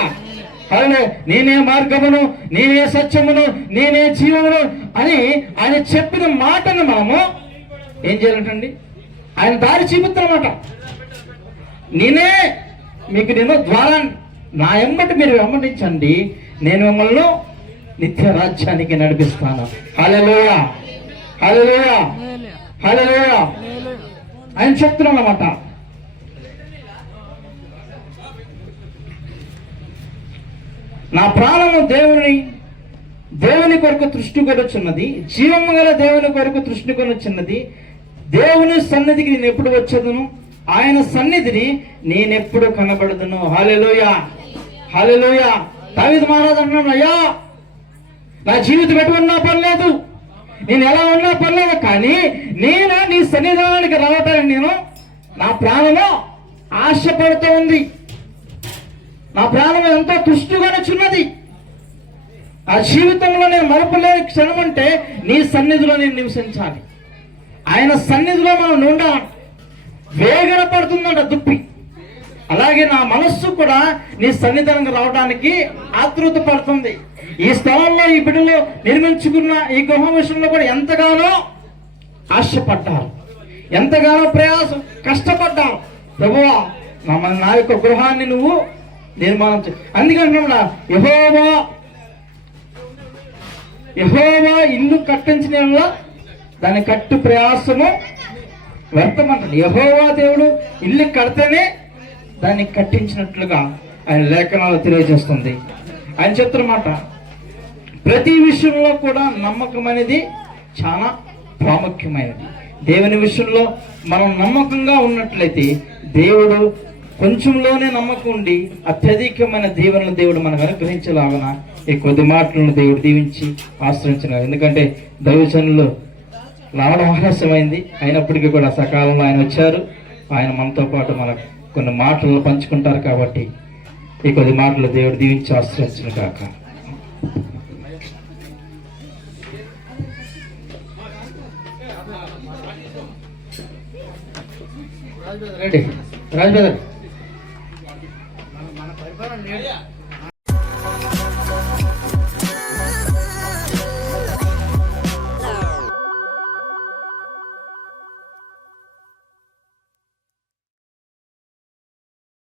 హల్లెలూయా. నేనే మార్గమును, నేనే సత్యమును, నేనే జీవమును అని ఆయన చెప్పిన మాటను మనము ఏం చేయాలంటండి, ఆయన దారి చూపుతామన్నమాట. నేను ద్వారా నా ఎంబటి మీరు వెంబడించండి, నేను మిమ్మల్ని నిత్య రాజ్యానికి నడిపిస్తాను. హల్లెలూయా, హల్లెలూయా, హల్లెలూయా ఆయన చెప్తున్నాను అన్నమాట. నా ప్రాణము దేవుని కొరకు తృష్టి కొనుచున్నది, జీవము గల దేవుని కొరకు తృష్టి కొనుచున్నది. దేవుని సన్నిధికి నేను ఎప్పుడు వచ్చేదను, ఆయన సన్నిధిని నేనెప్పుడు కనబడదును. హల్లెలూయా, హల్లెలూయా. దావీదు మహారాజు అంటున్నాడు, అయ్యా నా జీవితం ఎటు ఉన్నా పర్లేదు, నేను ఎలా ఉన్నా పర్లేదు, కానీ నేను నీ సన్నిధానానికి రావటానికి నేను నా ప్రాణము ఆశపడుతూ ఉంది. నా ప్రాణం ఎంతో తృష్టిగానుచున్నది. ఆ జీవితంలో నేను మరపలేని క్షణం అంటే నీ సన్నిధిలో నేను నివసించాలి. ఆయన సన్నిధిలో మనం ఉండాలి. వేగన పడుతుందంట దుప్పి. అలాగే నా మనస్సు కూడా నీ సన్నిధానంగా రావడానికి ఆతృత పడుతుంది. ఈ స్థలంలో ఈ బిడ్డలో నిర్మించుకున్న ఈ గృహ విషయంలో కూడా ఎంతగానో ఆశపడ్డారు, ఎంతగానో ప్రయాసం కష్టపడ్డారు. ప్రభువా నా యొక్క గృహాన్ని నువ్వు నిర్మాణం చే. అందుకంటున్నా యెహోవా ఇల్లు కట్టించిన దాని కట్టు ప్రయాసము వ్యర్థమంటాడు. యెహోవా దేవుడు ఇల్లు కడితేనే దాన్ని కట్టించినట్లుగా ఆయన లేఖనాలు తెలియజేస్తుంది. ఆయన చెప్తున్నమాట, ప్రతి విషయంలో కూడా నమ్మకం అనేది చాలా ప్రాముఖ్యమైనది. దేవుని విషయంలో మనం నమ్మకంగా ఉన్నట్లయితే దేవుడు కొంచెంలోనే నమ్మకం ఉండి అత్యధికమైన దీవెనలు దేవుడు మనకు అనుగ్రహించేలాగా ఈ కొద్ది మాటలను దేవుడు దీవించి ఆశ్రయించిన. ఎందుకంటే దైవజనులు రావడం ఆలస్యమైంది, అయినప్పటికీ కూడా సకాలంలో ఆయన వచ్చారు. ఆయన మనతో పాటు మనకు కొన్ని మాటలు పంచుకుంటారు. కాబట్టి ఈ కొద్ది మాటలు దేవుడు దీవించి ఆశ్రయించిన కాక. రెడీ రాజు బ్రదర్, మన పరిపాలన